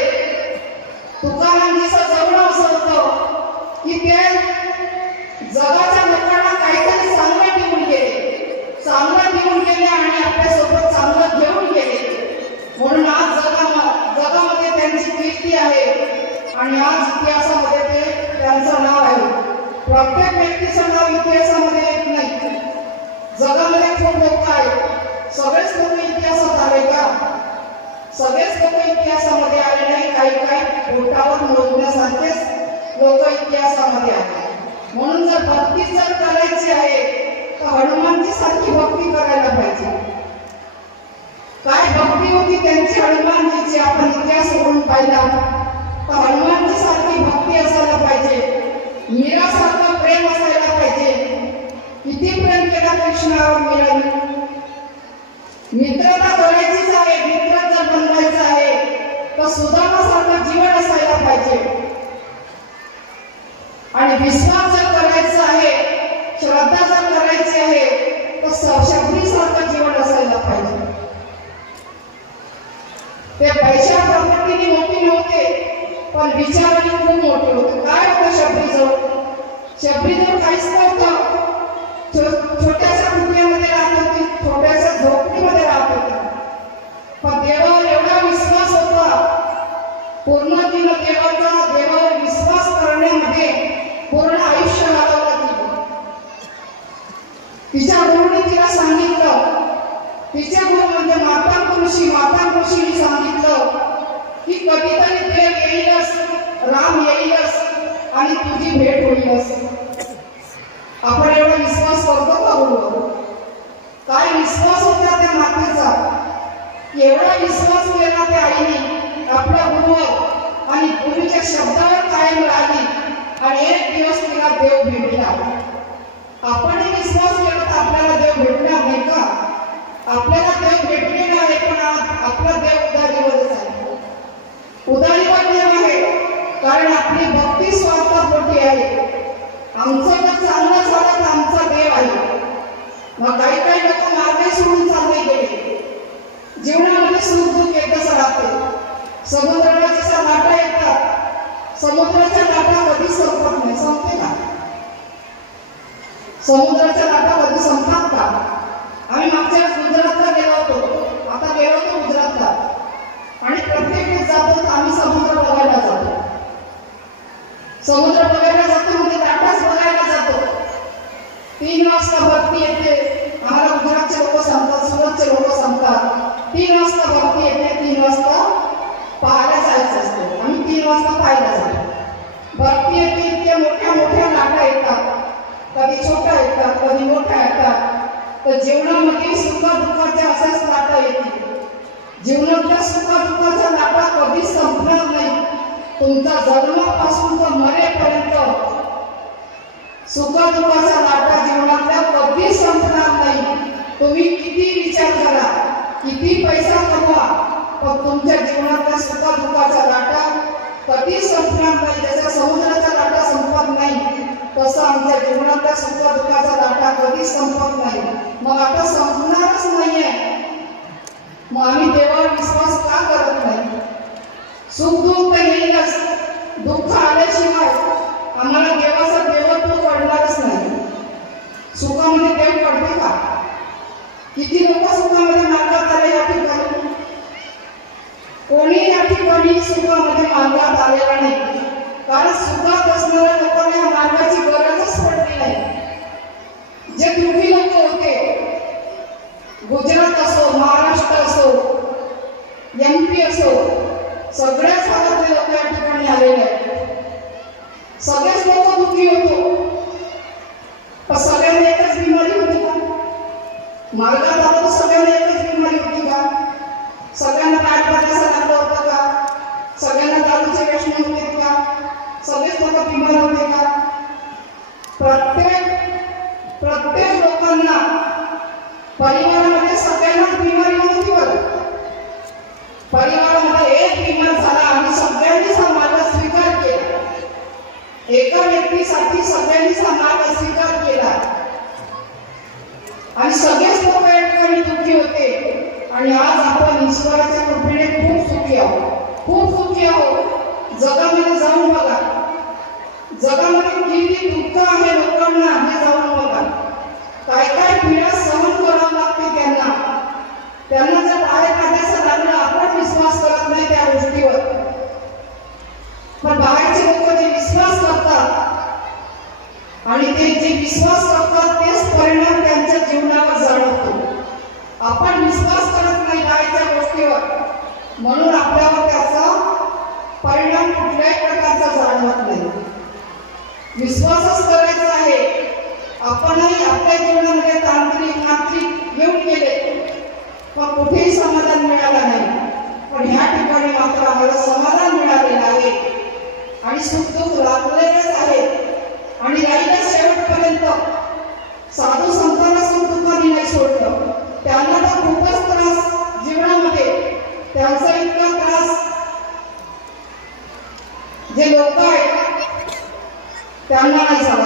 तुकारामजीचं जगणं असं होतं की ते जगाच्या लोकांना काहीतरी चांगलं देऊन गेले, चांगलं देऊन गेले आणि आपल्यासोबत चांगलं घेऊन गेले. म्हणून आज जगामध्ये त्यांची कीर्ती आहे आणि आज इतिहासामध्ये ते त्यांचं नाव आहे. प्रत्येक व्यक्तीचं नाव इतिहासामध्ये येत नाही. जगामध्ये खूप लोक आहेत. सगळेच लोक इतिहासात आले का. सगळेच लोक इतिहासामध्ये आले नाही. काही बोटावर मोजण्यासारखेच लोक इतिहासामध्ये आले. म्हणून जर भक्ती जर करायची आहे तर हनुमानजी सारखी भक्ती करायला पाहिजे. काय भक्ती होती त्यांची हनुमानजीची आपण इतिहास सोडून पाहिला तर हनुमानजी सारखी भक्ती असायला पाहिजे. मीरा सारखं प्रेम असायला पाहिजे. किती प्रेम केला कृष्णावर मीराने. मित्रता करायचीच आहे. मित्र जर बनवायचं आहे तर सुदामासारखं जीवन असायला पाहिजे. आणि विश्वास जर करायचा आहे, श्रद्धा जर करायची आहे तर शबरीसारखं जीवन असायला पाहिजे. ते पैशा प्रॉपर्टीने मोठी नव्हते पण विचाराने खूप मोठे होते. काय होतं शबरीजवळ. शबरीजवळ काहीच नव्हतं. छोट्याशा कुटुंबामध्ये राहत होती, छोट्याशा झोपडीमध्ये राहत होती. पण देवावर एवढा विश्वास होता. पूर्ण तिनं देवावर विश्वास करण्यामध्ये पूर्ण आयुष्य घालवलं तिने. तिच्या गुरुने तिला सांगितलं, तिचे गुरु म्हणजे माता ऋषीने सांगितलं की कधीतरी देव येईलच, राम येईलच आणि तुझी भेट होईलच. आपण एवढा विश्वास करतो का गुरुवर. काय विश्वास होता त्या मातेचा. एवढा विश्वास केला त्या आईने आपल्या गुरुवर आणि गुरुच्या शब्दावर कायम राहिली आणि एक दिवस तिला देव भेटला. आपणही विश्वास केला तर आपल्याला देव भेटणार नाही का. आपल्याला देव भेटलेला आहे पण आपला देव उदारीवरच आहे. उदारीवर देव आहे कारण आपली भक्ती स्वार्थापोटी आहे. आमचं जर चांगलं झालं तर आमचा देव आहे. मग काही लोक मार्ग सोडून चालले गेले. जीवनामध्ये सुख दुःख एकच राहते. समुद्राला जसा लाटा येतात, समुद्राच्या लाटा कधी संपत नाही. संपते का समुद्राच्या लाटा कधी संपतात का. आम्ही मागच्या वेळेस गुजरातला गेलो होतो. आता गेलो होतो गुजरातला आणि प्रत्येक वेळेस जातो तर आम्ही समुद्र बघायला जातो. समुद्र बघायला जातो म्हणजे लाटाच बघायला जातो. 3 वाजता भरती येते. आम्हाला गुजरातचे लोक सांगतात, सुरतचे लोक सांगतात 3 वाजता भरती येते. 3 वाजता पाहायला जायचं असतं. आम्ही 3 वाजता पाहायला जातो. भरती येते. इतक्या मोठ्या लाटा येतात. कधी छोट्या येतात, कधी मोठ्या येतात. तर जीवनामध्ये सुखदुःखाच्या अशाच लाटा येतील. जीवनातल्या सुखदुःखाच्या लाटा कधी संपणार नाही. तुमचा जन्मापासून तर मरेपर्यंत सुखदुःखाच्या लाटा जीवनातल्या कधी संपणार नाही. तुम्ही किती विचार करा, किती पैसा कमवा, पण तुमच्या जीवनातल्या सुखदुःखाच्या लाटा कधी संपणार नाही. जसं समुद्राच्या लाटा संपत नाही तसं आमच्या जीवनातल्या सुखदुःखाच्या लाटा कधी संपत नाही. मग आता संपणारच नाहीये. मग आम्ही देवावर विश्वास का करत नाही. सुख दुःख तर येईलच. दुःख आल्याशिवाय आम्हाला देवाचं देवत्व कळणारच नाही. सुखामध्ये देव कळते का. किती लोक सुखामध्ये मार्गात आले या ठिकाणी. कोणी या ठिकाणी सुखामध्ये मार्गात आलेला नाही. कारण सुखात असणाऱ्या लोकांना मार्गाची गरजच पडली नाही. जे दुःखी लोक होते, गुजरात असो, महाराष्ट्र असो, MP असो, सगळ्याच भागातले लोक या ठिकाणी आलेले आहेत. सगळेच लोक दुःखी होतो. पण सगळ्यांना एकच बिमारी होती का. मार्गात आलो तर सगळ्यांना एकच बिमारी होती का. सगळ्यांना पाठपाण्याचा लागलं होतं का. सगळ्यांना दारूचे व्यसन होते का. सगळेच लोक बिमार होते का. प्रत्येक लोकांना परिवारामध्ये सगळ्यांना बिमारी होती बरं. आहोत, खूप सुखी आहोत. जगामध्ये जाऊन बघा, जगामध्ये किती दुःख आहे लोकांना हे जाऊन बघा. काय काय पीडा सहन करावं लागते त्यांना. त्यांना जर काय खाद्याचं लागलं, आपण विश्वास करत नाही त्या गोष्टीवर. पण बाहेरचे लोक जे विश्वास करतात आणि ते जे विश्वास करतात तेच परिणाम त्यांच्या जीवनावर जाणवतो. आपण विश्वास करत नाही बाहेरच्या गोष्टीवर, म्हणून आपल्यावर त्याचा परिणाम कुठल्याही प्रकारचा जाणवत नाही. विश्वासच करायचा आहे. आपणही आपल्या जीवनामध्ये तांत्रिक येऊन गेले, पण कुठेही समाधान मिळालं नाही. पण ह्या ठिकाणी मात्र आम्हाला समाधान मिळालेलं आहे आणि सुखदुःख लागलेलेच आहे आणि राहिलं शेवटपर्यंत. साधू संतांना सुखदुःखाने नाही सोडलं. त्यांना तर खूपच त्रास जीवनामध्ये, त्यांचा इतका त्रास जे लोक आहेत त्यांना नाही झाला.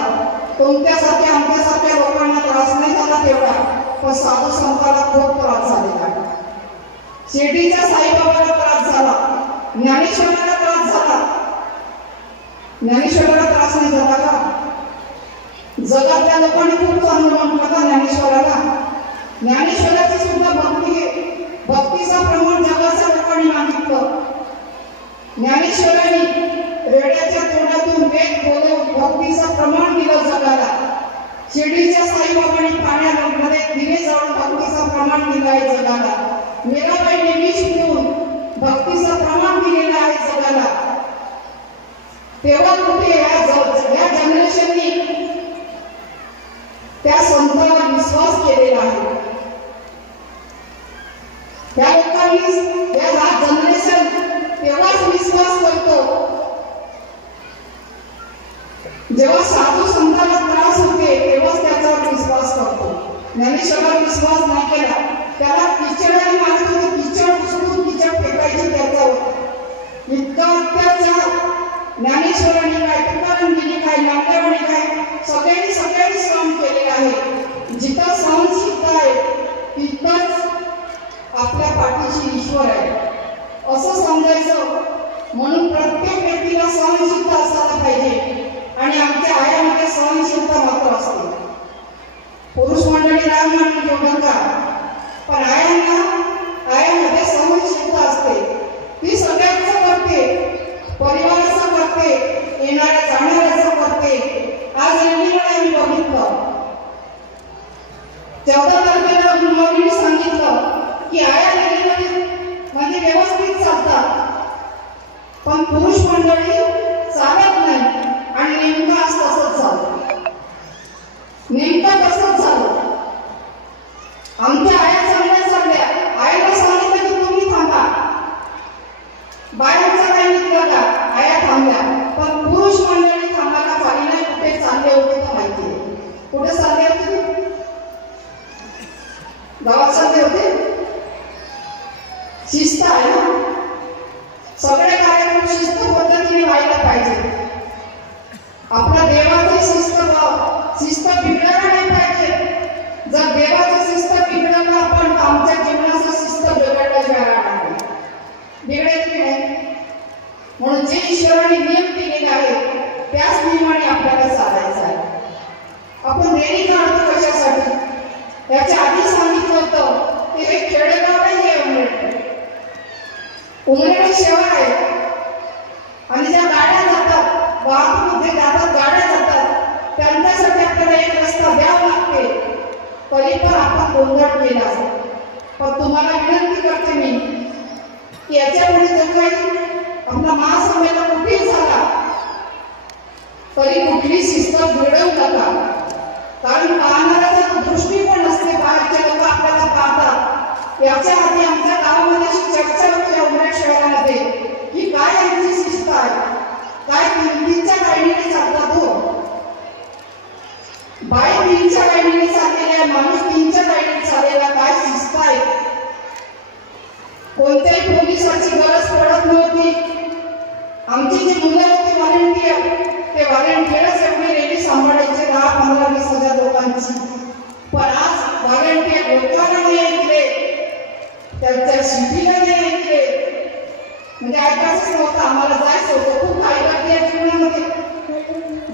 तुमच्यासारख्या आमच्यासारख्या लोकांना त्रास नाही झाला तेवढा, पण साधू संतांना खूप त्रास झालेला. शिर्डीच्या साईबाबाला त्रास झाला, ज्ञानेश्वराला त्रास झाला. ज्ञानेश्वराला त्रास नाही झाला का? जगातल्या लोकांनी खूप चांगलं म्हटलं का ज्ञानेश्वराला? ज्ञानेश्वराची सुद्धा भक्तीचा प्रमाण जगाच्या लोकांनी मागितलं. ज्ञानेश्वरांनी रेड्याच्या तोंडातून वेद बोलून भक्तीचा प्रमाण दिलं जगाला. शिर्डीच्या साईबाबांनी पाण्यामध्ये दिवे जाळून भक्तीचा प्रमाण दिलं आहे जगाला. मीराबाईंनी विष पिऊन भक्तीचा प्रमाण दिलेलं आहे जगाला. तेव्हा कुठे या जनरेशननी त्या संतांवर विश्वास केलेला आहे. त्या लोकांनी हा जनरेशन तेव्हाच विश्वास करतो जेव्हा साधू संतांना त्रास होते, तेव्हाच त्याच्यावर विश्वास करतो. ज्ञानेश्वरावर विश्वास नाही केला. त्याला किचडाने मारत होते, किचड उचलून किचड फेकायची त्याच्यावर. इतका अत्याचार ज्ञानेश्वरांनी काय, तुकारामांनी काय, नामदेवांनी काय, सगळ्यांनी सहन केलेला आहे. जिथं सहनशीलता आहे तिथंच आपल्या पाठीशी ईश्वर आहे असं समजायचं. म्हणून प्रत्येक व्यक्तीला सहनशीलता असायला पाहिजे आणि आमच्या आयामध्ये सहनशीलता मात्र असते. पुरुष मंडळी राग मानून घेऊ नका, पण आयामध्ये सहनशीलता असते. ती सगळ्यांचं करते, परिवाराचं करते, येणाऱ्या जाणाऱ्याचं करते. आज एवढीकडे आम्ही बघितलं, 14 तारखेला गुरुमाऊलींनी सांगितलं की आया नदीमध्ये म्हणजे व्यवस्थित चालतात, पण पुरुष मंडळी चालत नाही. आणि नेमकं आज तसंच झालं. नेमकं तसंच झालं. आमच्या आया चांगल्या चालल्या. आईला सांगितलं की तुम्ही थांबा. बायांचं काय निघलं का? आया थांबल्या. पण पुरुष मंडळी थांबायला झाली नाही. कुठे चालले होते तर माहिती आहे. कुठे चालले होते? गावात चालले होते. शिस्त आहे ना, सगळे कार्यक्रम शिस्त पद्धतीने व्हायला पाहिजे. आपल्या देवाची शिस्त बिघडायला नाही पाहिजे. जर देवाची शिस्त बिघडलं आपण आमच्या जीवनाचं शिस्त बिघडल्याशिवाय राहणार नाही. बिघडेल की नाही? म्हणून जे ईश्वराने नियम दिलेले आहे त्याच नियमाने आपल्याला चालायचं आहे. आपण देणी काढतो कशासाठी? याच्या आधी सांगितलं होतं की हे खेडेगाव नाही आहे. उमरेड शहर आहे आणि ज्या गाड्या जातात, वाहतुकीमध्ये जातात, गाड्या जातात, त्यांच्यासाठी आपल्याला एक रस्ता द्यावा लागते. तरी पण आपण गोंधळ केला. पण तुम्हाला विनंती करते मी की याच्यापुढे जर काही आपला महासंमेलन कुठेही झाला तरी कुठली शिस्त बिघडवू नका. कारण पाहणाऱ्याचा दृष्टिकोन असते. बाहेरचे लोक आपल्याला पाहतात. याच्या आधी आमच्या गावामध्ये अशी चर्चा होती उमरेड शहरामध्ये की काय यांची शिस्त आहे, काय तीनच्या गाडीने चालतात. हो, बाई 3च्या गाडीने चाललेली आहे, माणूस 3च्या गाडीने चाललेला. काय शिस्त आहे? कोणत्याही पोलिसाची गरज पडत नव्हती. आमची जी मुलं होती व्हॉलेंटियर, ते व्हॉलेंटियरच एवढी रेडी सांभाळायचे 10, 15, 20 हजार लोकांची. पण आज व्हॉलेंटियर लोकांना नाही ऐकले, त्यांच्या सिटीला नाही ऐकले. म्हणजे ऐकायचंच नव्हतं, आम्हाला जायचं होतं. खूप घाई गर्दी आहे जीवनामध्ये,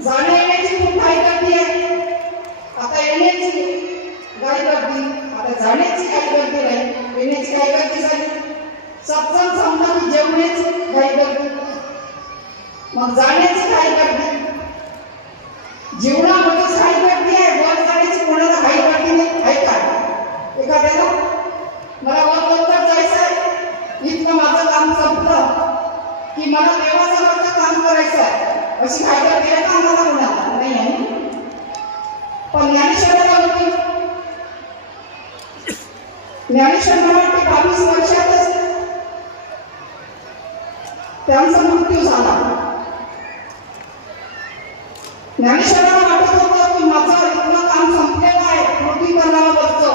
जाण्या येण्याची खूप घाई गर्दी आहे. आता येण्याची घाई गर्दी, आता जाण्याची घाई गर्दी नाही, येण्याची घाई गर्दी झाली. सत्संग संपला की जेवण्याची घाई गर्दी, मग जाण्याची घाई गर्दी. जीवनामध्ये घाई गर्दी आहे. वर जाण्याची कोणाला घाई गर्दी नाही आहे का? एखाद्याला मला वर लवकर जायचं आहे, इथलं माझं काम संपलं की मला देवासमोरचं काम करायचं आहे, अशी घाई गर्दी आहे का? मला कोणाला नाही आहे. पण ज्ञानेश्वराला होती. ज्ञानेश्वर मला वाटते 22 वर्षातच त्यांचा मृत्यू झाला. ज्ञानेश्वराला वाटत होतं की माझं इथलं काम संपलेलं आहे, पृथ्वीकरणावरचं,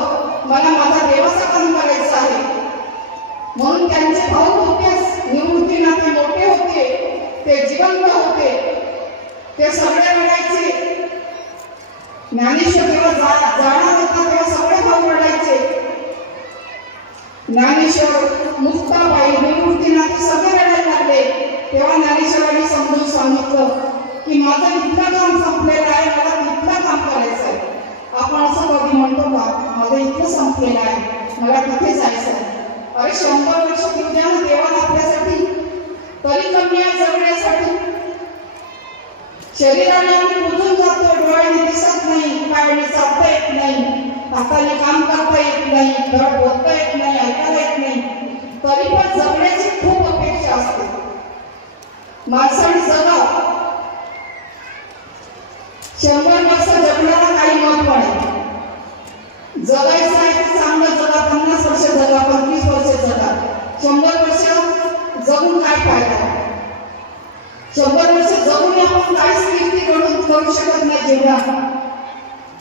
मला माझा देवाचं काम करायचं आहे. म्हणून त्यांचे भाऊ होतेच, निवृत्तीनाथ मोठे होते, ते जिवंत होते, ते सगळे रडायचे. ज्ञानेश्वर जेव्हा जाणार होता तेव्हा सगळे भाऊ रडायचे. ज्ञानेश्वर, मुक्ताबाई, निवृत्तीनाथ सगळे रडायला लागले. तेव्हा ज्ञानेश्वरांनी समजून सांगितलं की माझं इथलं काम संपलेलं आहे, मला तिथलं काम करायचं आहे. आपण असं कधी म्हणतो का, माझं इथलं संपलेलं आहे, मला तिथे जायचं आहे? अरे 100 वर्ष देऊ द्या ना देवाला आपल्यासाठी, तरी कमी आहे जगण्यासाठी. शरीराने आम्ही बुजून जातो, डोळ्याने दिसत नाही, पायाने चालता येत नाही, हाताने काम करता येत नाही, धड बोलता येत नाही, ऐकायला येत नाही, तरी पण जगण्याची खूप अपेक्षा असते. माणसाने जगावं. 100 वर्ष जगण्याला काही महत्व नाही. जगायचं आहे तर चांगलं जगा, 50 वर्ष जगा, 25 वर्ष जगा. 100 वर्ष जगून काय फायदा? 100 वर्ष जगून आपण काहीच कीर्ती करू शकत नाही जीवनात.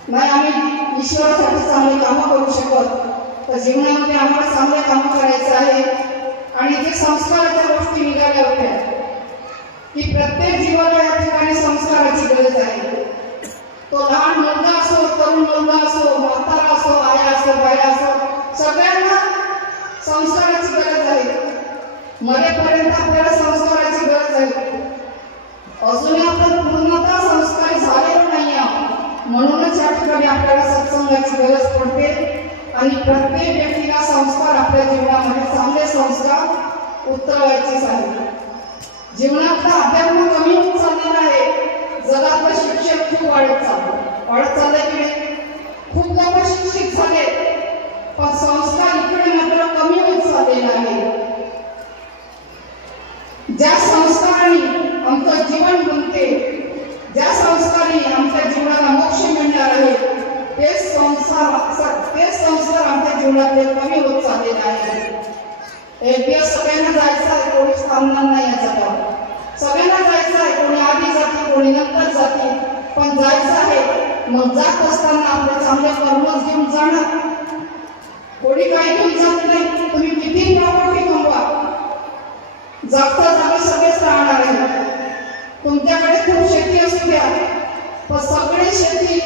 नाही आम्ही ईश्वरासाठी चांगली कामं करू शकत, तर जीवनामध्ये आम्हाला चांगले कामं करायचं आहे. आणि जे संस्काराच्या गोष्टी निघाल्या होत्या की प्रत्येक जीवाला या ठिकाणी संस्काराची गरज आहे. तो लहान मुलगा असो, तरुण मुलगा असो, म्हातारा असो, आया असो, बाया असो, सगळ्यांना संस्काराची गरज आहे. मरेपर्यंत आपल्याला संस्काराची गरज आहे. अजूनही आपण पूर्णतः संस्कारी झालेलो नाही आहोत. म्हणूनच या ठिकाणी आपल्याला सत्संगाची गरज पडते. आणि प्रत्येक व्यक्तीला संस्कार आपल्या जीवनामध्ये चांगले संस्कार उतरवायचेच आहे. जीवनातला अध्यात्म कमी होत चाललेला आहे. जगातलं शिक्षण खूप वाढत चाललंय की नाही? खूप लोक शिक्षित झाले, पण संस्कार इकडे मात्र कमी होत चाललेला आहे. ज्या संस्काराने आमचं जीवन बनते, ज्या संस्काराने आमच्या जीवनाला मोक्ष मिळणार आहे, तेच संस्कार आमच्या जीवनातले कमी होत चाललेले आहे. एक दिवस सगळ्यांना जायचं आहे, कोणीच थांबणार नाही या जगावर. सगळ्यांना जायचं आहे, कोणी आधी जाते, कोणी नंतर जाते, पण जायचं आहे. मग जात असताना आपले चांगले कर्मच घेऊन जाणार. कोणी काही घेऊन जात नाही. तुम्ही किती प्रॉपर्टी कमवा, जागता जागा सगळेच राहणार आहे. तुमच्याकडे खूप शेती असू द्या, पण सगळी शेती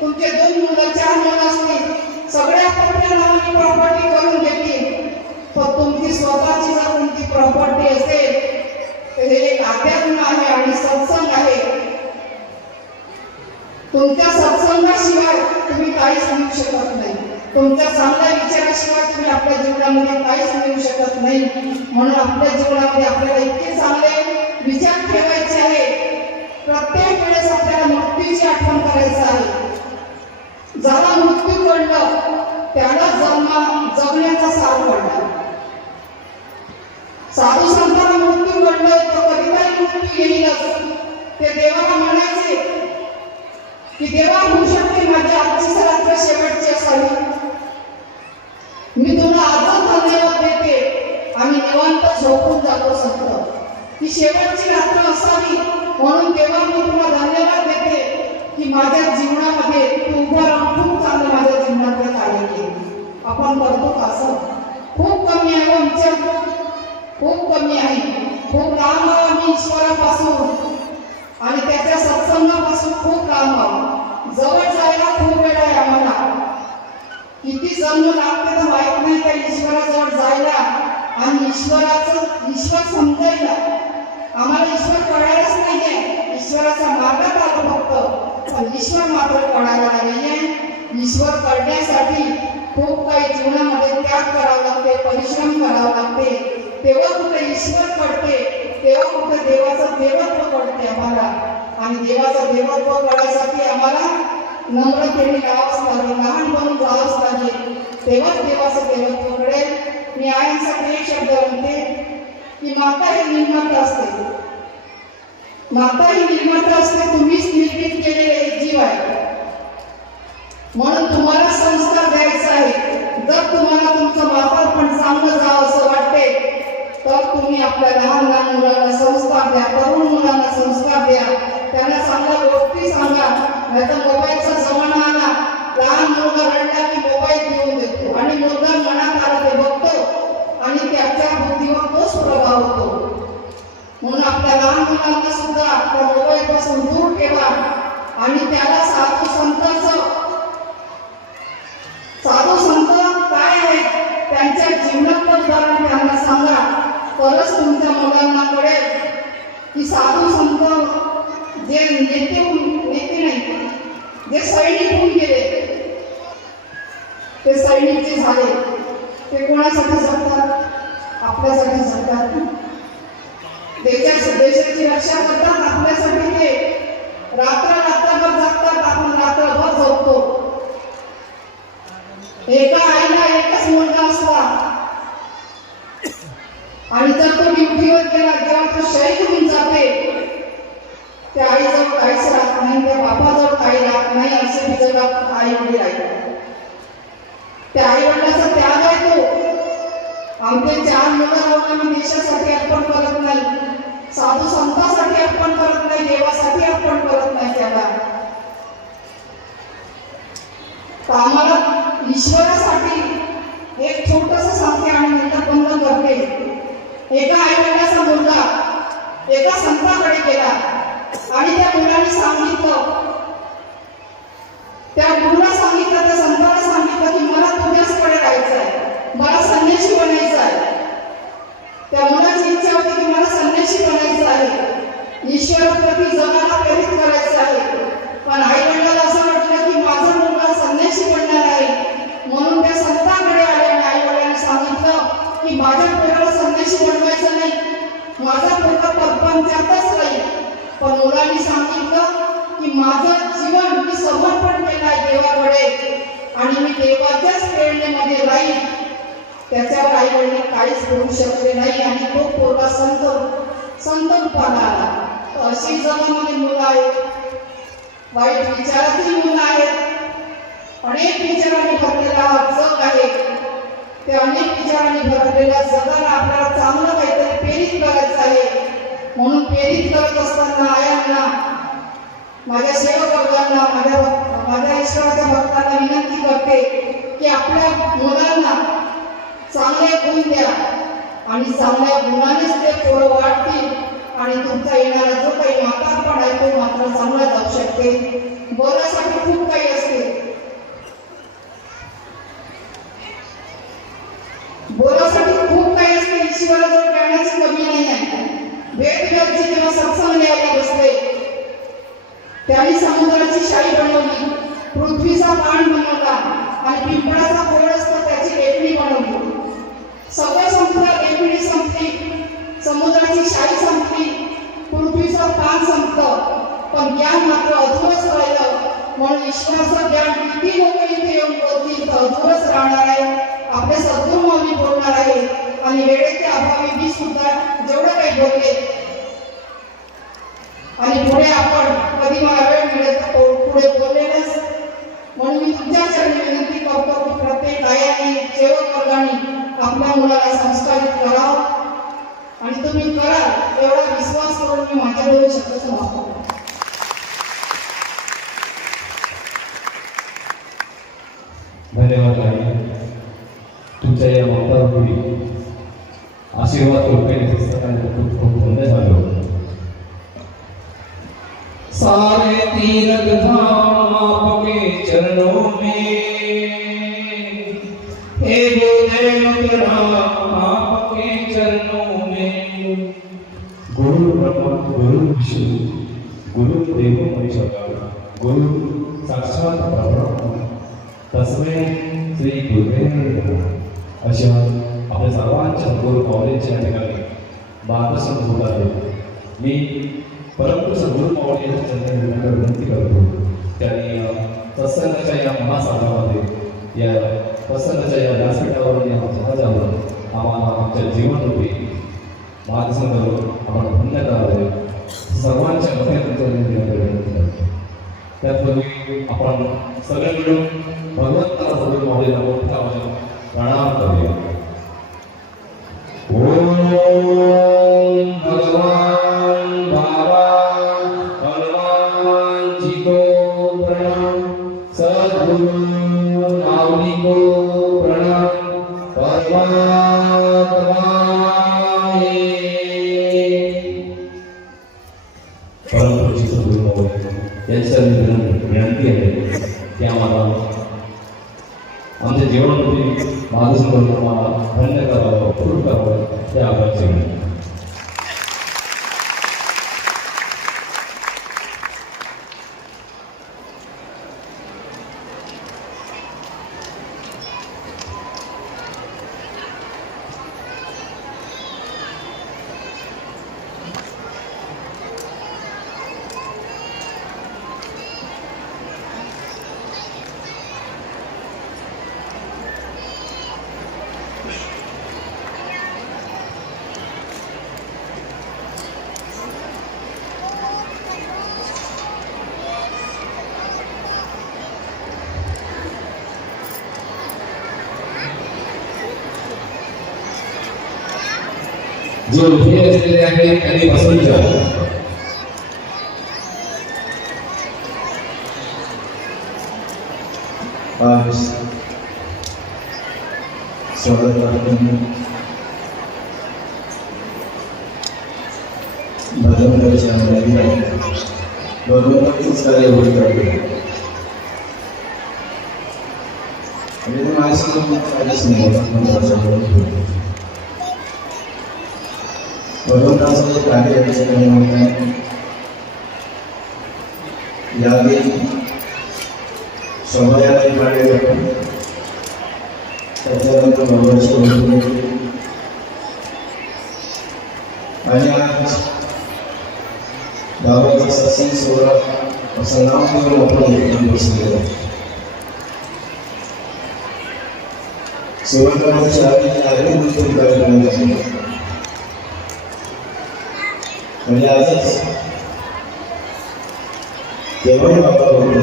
तुमचे 2 मुलं 4 मुलं असतील, सगळे आपापल्या नावाने प्रॉपर्टी करून घेतील. पण तुमची स्वतःची जर तुमची प्रॉपर्टी असेल तर हे एक अध्यात्म आहे आणि सत्संग आहे. तुमच्या सत्संगाशिवाय तुम्ही काहीच मिळू शकत नाही. तुमच्या चांगल्या विचाराशिवाय तुम्ही आपल्या जीवनामध्ये काहीच मिळू शकत नाही. म्हणून आपल्या जीवनामध्ये आपल्याला इतके चांगले विचार ठेवायचे आहे. प्रत्येक वेळेस आपल्याला मृत्यूची आठवण करायचं आहे. ज्याला मृत्यू कळलं त्याला जगण्याचा सार कळला. साधू संतांना मृत्यू कळलं तर कधीतरी मृत्यू येईलच. ते देवाला म्हणायचे की देवा होऊ शकते माझी आजची रात्र शेवटची असावी, मी तुला आजच धन्यवाद देते आणि निवांत झोपून जातो संत. ही शेवटची रात्र असावी म्हणून देवा मी तुला धन्यवाद देते की माझ्या जीवनामध्ये तू उभं राहून खूप चांगलं माझ्या जीवनातलं कार्य केले. आपण करतो का असं? खूप कमी आहे आमच्या, खूप कमी आहे. खूप लांब आहोत आम्ही ईश्वरापासून आणि त्याच्या सत्संगापासून खूप लांब आहोत. जवळ जायला खूप वेळ आहे आम्हाला. किती जन्म लागते तर माहित नाही त्या ईश्वराजवळ जायला आणि ईश्वर मात्र कळायला नाहीये. ईश्वर कळण्यासाठी खूप काही जीवनामध्ये त्याग करावं लागते, परिश्रम करावं लागते. तेव्हा कुठे ईश्वर कळते, तेव्हा कुठे देवाचं देवत्व कळते आम्हाला. आणि देवाचं देवत्व कळण्यासाठी आम्हाला नम्रतेने राहावंच लागेल, लहान बनून राहावंच लागेल. तेव्हाच देवाचं देवत्व कळेल. मी आयांसाठी एक शब्द म्हणते की माता ही निर्माता असते. माता ही निर्माता असते, तुम्हीच निर्मित केलेले एक जीव आहे. म्हणून तुम्हाला संस्कार द्यायचा आहे. जर तुम्हाला तुमचं म्हातारपण चांगलं जावं असं वाटते तर तुम्ही आपल्या लहान लहान मुलांना संस्कार द्या, तरुण मुलांना संस्कार द्या, त्यांना चांगल्या गोष्टी सांगा. नाहीतर मोबाईलचा जमाना आला, लहान मुलगा रडला की मोबाईल देऊन देतो आणि मुलगा मनात आला ते बघतो आणि त्याच्या बुद्धीवर तोच प्रभाव होतो. म्हणून आपल्या लहान मुलांना सुद्धा त्या मोबाईल पासून दूर ठेवा आणि त्याला साधू संत काय आहे त्यांच्या जीवनात उदाहरण त्यांना सांगा. तरच तुमच्या मुलांना कळेल की साधू संत जे नेते नाही, जे सैनिक होऊन गेले, ते सैनिक जे झाले ते कोणासाठी जगतात? आपल्यासाठी जगतात. देशाची रक्षा करतात आपल्यासाठी. ते रात्रभर जगतात, आपण रात्रभर जगतो. एका आईला एकच मुलगा असला आणि जर तो ड्युटीवर गेला, जेव्हा तो शहीद होऊन जाते, त्या आईजवळ काहीच राहत नाही, त्या बापाजवळ काही राहत नाही. असे मी जगात आई वडील आहेत. त्या आई वडिलाचा त्याग आहे तो. आमचे 4 मुलं आम्ही देशासाठी अर्पण करत नाही, साधू संतांसाठी अर्पण करत नाही, देवासाठी अर्पण करत नाही. त्याला आम्हाला ईश्वरासाठी एक छोटस सांगते आणि नंतर बंद करते. एका आई वडिलाचा मुलगा एका संतांकडे गेला आणि त्या मुलाने सांगितलं, त्या गुरुला सांगितलं, त्या संताला सांगितलं की मला तुझ्याचकडे राहायचं आहे, मला संन्यासी बनायचं आहे. त्या मुलाची इच्छा होती की मला संन्यासी बनायचं आहे, ईश्वराप्रती जगाला प्रेरित करायचं आहे. पण आई वडिलांना असं वाटलं की माझा मुलगा संन्यासी बनणार आहे. म्हणून त्या संतांकडे आले आणि आई वडिलांनी सांगितलं की माझ्या पोराला संन्यासी बनवायचं नाही, माझा पोरगा परपंचातच राहील. पण मुलांनी सांगितलं की माझं जीवन मी समर्पण केलं आहे देवाकडे आणि मी देवाच्याच प्रेरणेमध्ये राहील. त्याच्यावर आई वडील काहीच करू शकले नाही आणि तो पोरगा संत रूपाला आला. अशी जगामध्ये मुलं आहेत, वाईट विचारातली मुलं आहेत, अनेक विचारांनी भरलेला जग आहे. त्या अनेक विचारांनी भरलेल्या जगाला आपल्याला चांगलं काहीतरी प्रेरित करायचं आहे. म्हणून प्रेरित करत असताना आयांना, माझ्या सेवक वर्गांना, माझ्या ईश्वराच्या भक्तांना विनंती करते की आपल्या मुलांना चांगले गुण द्या आणि चांगल्या गुणानेच ते थोडं वाढतील आणि तुमचा येणारा जो काही म्हातारपण आहे तो मात्र चांगला जाऊ शकते. बोलासाठी खूप काही असते, बोलासाठी खूप काही असते. ईश्वराजवळ करण्याची कमी नाही आहे. वेदव्यासजी जेव्हा सत्संग द्यायला बसले, त्यांनी समुद्राची शाई बनवली, पृथ्वीचा पान बनवला आणि पिंपळाचा खोड असतो त्याची लेपणी बनवली. सगळं संपलं, लेपणी संपली, समुद्राची शाई संपली, पृथ्वीचं पान संपलं, पण ज्ञान मात्र अधूरच राहिलं. म्हणून ईश्वराचं ज्ञान किती लोक इथे येऊन बोलतील तर अधूरच राहणार आहे. आपले सद्गुरू माऊली बोलणार आहे आणि वेळेच्या अभावी मी सुद्धा जेवढं काही बोलले आणि पुढे आपण कधी मला वेळ मिळेल तर पुढे बोललेलंच. म्हणून मी तुमच्या चरणी विनंती करतो की प्रत्येक आयाने, सेवक वर्गाने आपल्या मुलाला संस्कारित करावं आणि तुम्ही कराल एवढा विश्वास करून मी माझ्या 2 शब्द समाप्त करतो. धन्यवाद आई. तुमच्या या ममताभरी आशीर्वाद रूपेने खूप खूप धन्य झालो. सारे तीरथ धाम आपके चरणों में, हे गुरुदेव प्रणाम आपके चरणों में. गुरु ब्रह्मा गुरु विष्णु गुरु देव महेश्वर गुरु साक्षात परब्रह्म तस्मै श्री गुरुवे नमः अशा आपल्या सर्वांच्या सद्गुरू माऊलींच्या ठिकाणी मार्गदर्शन होत आहे. मी परंतु सद्गुरू माऊली यांच्या चरणी विनंती करतो त्यांनी सत्संगाच्या या महासागरामध्ये या सत्संगाच्या या व्यासपीठावर या जहाजावर आम्हाला आमच्या जीवनरूपी मार्गदर्शन करून आपण धन्य करावे सर्वांच्या मते विनंती करतो. त्यापूर्वी आपण सगळे मिळून भगवंताला सद्गुरू माऊलीला मोठा प्रणाम करूया. ओम भगवान बाबा भगवान जी को प्रणाम, सद्गुरु माऊली को प्रणाम, परमात्मा परमपूज्य सद्गुरू माऊली यांच्या विनंती आहे की आम्हाला आमच्या जीवनामध्ये मार्गदर्शन करून आम्हाला धन्य करावं पूर्ण करावं हे आग्रहाची विनंती. जो उभे असलेले आहेत त्यांनी बसून जा. आज स्वागत करतो भगवंताच्या भगवंताचीच कार्य होत आहे. आणि माझ्यासमोर काहीच नाही. भगवंताचं जे कार्य आहे यादी स्वभावाचे कार्य करतो. त्याच्यानंतर भगवानची ओळख आणि आज बाबाचा सत्संग सोहळा असं नाव घेऊन आपण बसलेलो. सुवर्णकाळाच्या आधी गोष्टी कार्यक्रम झाले म्हणजे आजच केवळ बाबा होते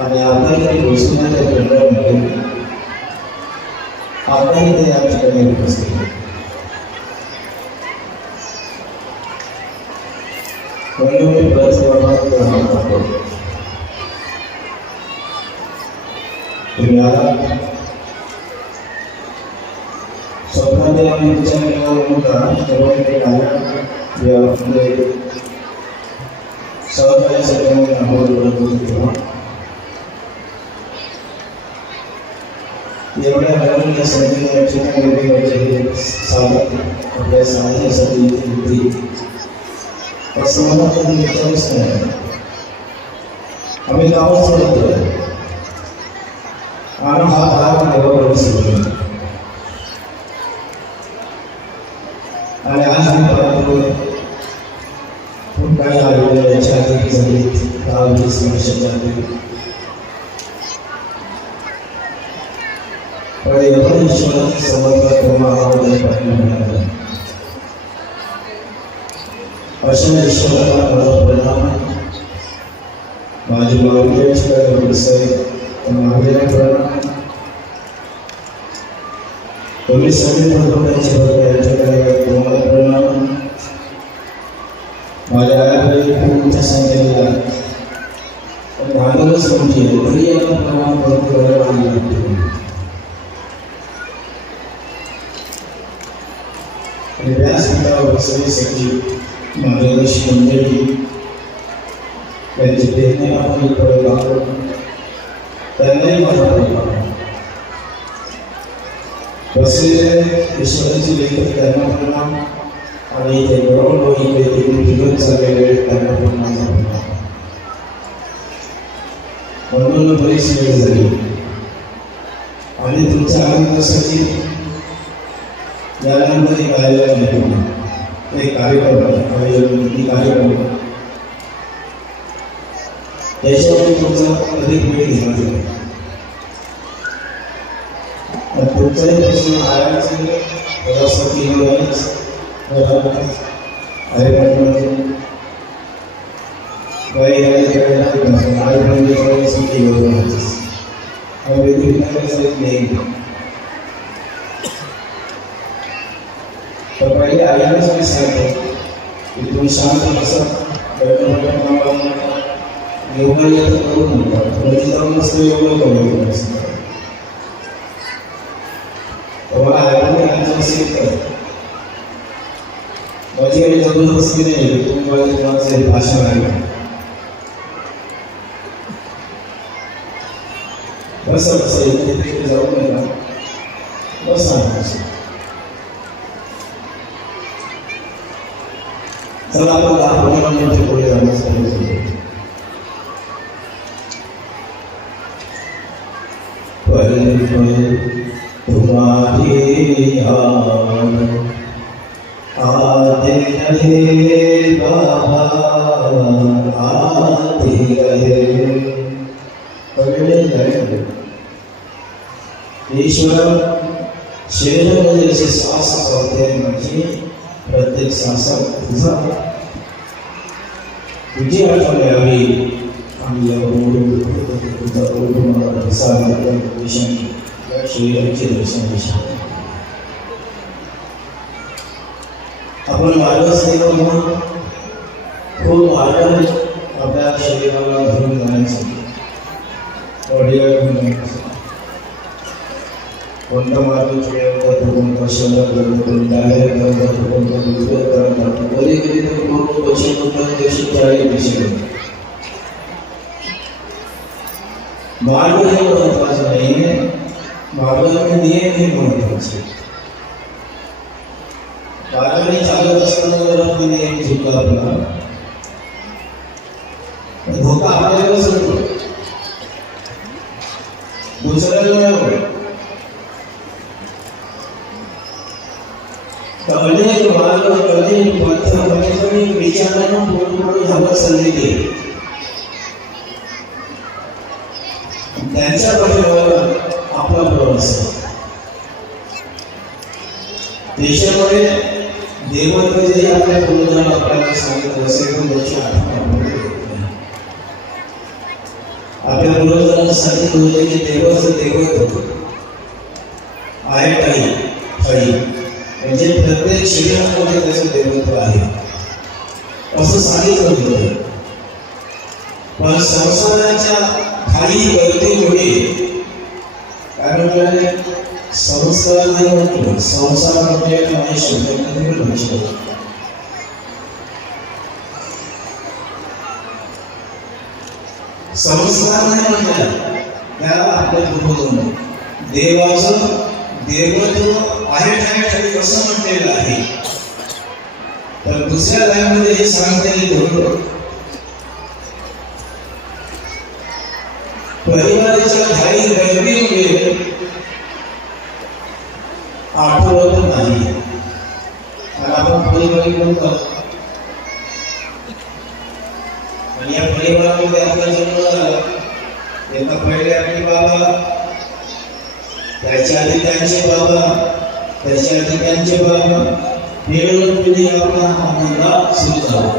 आणि आपल्याला गोष्टींना घडल्यामुळे आपल्याला ते या ठिकाणी उपस्थित म्हणून तुम्ही आला स्वप्नामध्ये आम्ही विचार केला होता तेव्हा ते आल्या सहकार्यासाठी तेव्हा एवढ्या हरवलेल्या संख्येने साधक आपल्या साधण्यासाठी होती असं मला कधी विचारच नाही. आम्ही गावात सोडतो आणि हा भाग देवाकडे सोडतो आणि आज मी पाहतो काही आलेल्या याच्या आधी झाली 10-20 वर्षाच्या आधी पण एवढा ईश्वराचा समर्थ क्रम आम्हाला पाहिजे मिळाला. अशा ईश्वराला मला प्रणाम. माझी माऊलीच्या महावीरा प्रणाम. तुम्ही सगळे भगवंताचे भक्त यांच्याकडे तुम्हाला प्रणाम. माझ्या आयाबाई संख्येला भांडवलच म्हणजे तरी याला प्रमाण करतो व्यासपीठावर बसण्यासाठी मार्गदर्शक मंडळी त्यांची प्रेरणा आपण इकडे लावतो त्यांनाही माझा प्रणाम. बसलेले ईश्वराची लेखक त्यांना प्रणाम आणि ते बरोबर इकडे फिरत चाललेले त्यांना प्रणाम. म्हणून बरीच वेळ झाली आणि तुमच्या आनंदासाठी यानंतर एक आलेला नाही एक कार्यक्रम त्याच्यावर तुमचा अधिक वेळ घेण्यात येईल. तुमचाही प्रश्न आयाचं थोडासा केल्यावरच तर पहिले आल्यानेच मी सांगतो की तुम्ही शांत बसा योगा येतं करू म्हणतात म्हणजे जाऊन नसतं योगा करू नसतं मला ऐकून असेल तर माझी काही जबरदस्ती नाही तुम्ही माझे कोणाचे भाषण आहे बसा बसा इथे जाऊ नका बसा चला आपण 10-15 मिनिटे पुढे जाण्यास सांगितले. तुम्हारी याद आते रहे बाबा आते रहे. ईश्वर शरीरामध्ये जसे श्वास करते म्हणजे प्रत्येक श्वासात तुझी आठवण यावी आणि शरीराचे दर्शन आपण मार्गच देतो म्हणून तो मार्ग आपल्या शरीराला घेऊन जाण्यासाठी बॉडीला घेऊन जाण्यासाठी कोणता मार्ग चुकवतो कोणता शब्द कोणता कोणता कधी कधी तर पूर्ण मार्ग हे महत्वाचं नाही मार्गाने नियम हे महत्वाचे. मार्गाने चालत असताना जर आपण नियम चुकला आपला धोका आपल्यालाच होतो दुसऱ्याला अनेक मार्ग अनेक पथ अनेक विचारांना पूर्णपणे धावत चाललेली आहे. त्यांच्या पाठीमागे आपला प्रवास देशामध्ये देवत्व जे आपल्या पूर्वजांना आपल्याला सांगितलं असेल तर त्याची आठवण आपल्या पूर्वजांना सांगितलं होतं की देवाचं देवत्व आहे काही म्हणजे प्रत्येक शरीरामध्ये त्याचं देवत्व आहे असं सांगितलं होतं. पण संसाराच्या काही गर्दीमुळे काय म्हटलं संस्कार नाही म्हटलं संसार म्हणजे काही शब्दांमध्ये म्हटलं संस्कार नाही म्हटलं त्याला आपल्या पूर्वजांनी देवाचं देवत्व आहे ठिकाणी असं म्हटलेलं आहे. तर दुसऱ्या लाईनमध्ये हे सांगता येईल परिवाराच्या घाई गर्दीमुळे आठवत नाही आणि आपण परिवारी बोलतो आणि या परिवारामध्ये आपला जन्म झाला तेव्हा पहिले आपले बाबा त्याच्या आधी त्यांचे बाबा त्याच्या आधी त्यांचे बाबा मिळून पिढी आपला मुलगा सुरू झाला.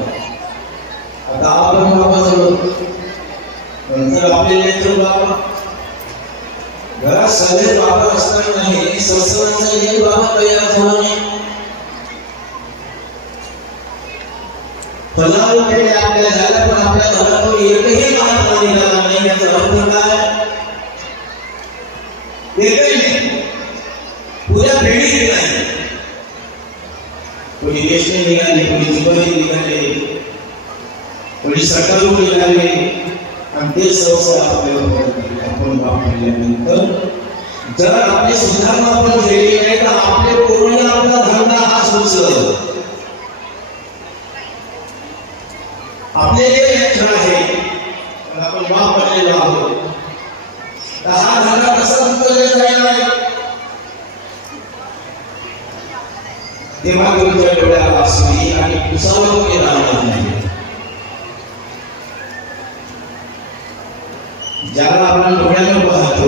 आता आपण बाबा झालो नंतर आपले लेकर बाबा घरात सगळे बाबा असताना नाही संसाराचा एक बाबा तयार झाला नाही. तलाव पेढे आपल्या झाल्या पण आपल्या घरातून एकही महात्मा निघाला नाही. याचा अर्थ काय एकही नाही पुऱ्या पिढी नाही. कोणी देशने निघाले कोणी जुबानी निघाले कोणी सकाळू निघाले आणि ते संस्कार आपल्याला आपण वापरल्यानंतर जर आपली सुधारणा आपण केली नाही तर आपले पूर्ण आपला धंदा हा सुचल आपले जे यंत्र आहे आपण वापरलेलो आहोत जायला तेव्हा तुमच्या डोळ्याला असली आणि कुसावं राहणार नाही. ज्याला आपण डोळ्यानं पाहतो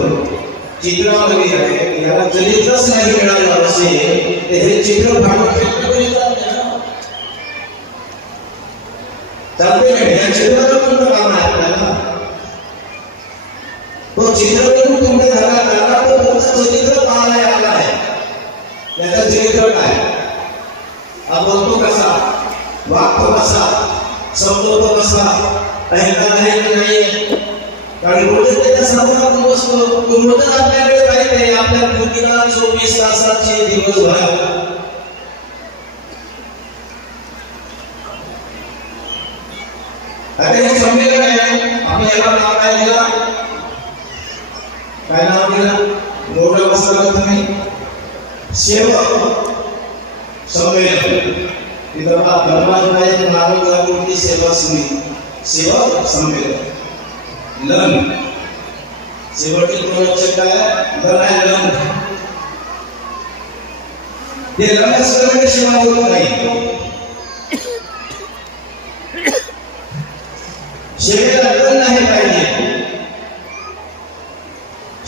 चित्रामध्ये आहे याला चरित्रच नाही मिळालं असेल तर हे चित्र चालते नाही. या चित्राला कोणतं काम आहे आपल्याला? तो चित्र करून तुमच्या घरात आला तो तुमचं चरित्र पाहायला आला आहे. याचं चरित्र काय? हा बोलतो कसा, वागतो कसा, समजवतो कसा, अहंकार आहे की नाही. कारण रोज त्याच्या समोर आपण बसतो तो रोजच आपल्याकडे पाहिजे आपल्या बुद्धीला 24 तासाचे दिवसभर. अरे हे संमेलन आहे आपण याला नाव काय दिला? काय नाव दिलं? मोठं बसलं तुम्ही सेवक संमेलन. तिथं धर्माधिकारी नागरिक सेवा समिती सेवक संमेलन लन शेवटचे 2 अक्षर काय लन आहे. लन ते लन असल्यामुळे सेवा होत नाही. सेवेला लन नाही पाहिजे.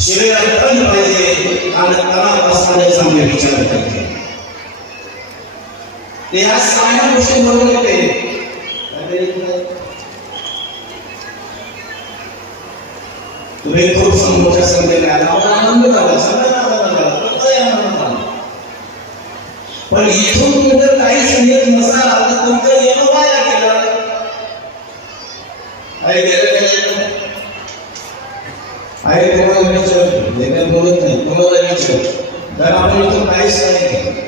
सेवेला लन पाहिजे आणि तणाव असणारे चांगले विचार पाहिजे. ते या साऱ्या गोष्टी म्हणून येते. तुम्ही खूप समोरच्या संधीला आनंद झाला सगळ्यांना. पण इथून तुम्ही जर काही संगीत नसाल तर तुमचं येणं वाया गेलं. आई गेलं आई तुम्हाला विचार बोलत नाही तुम्हाला विचार तर आपण इथून काहीच नाही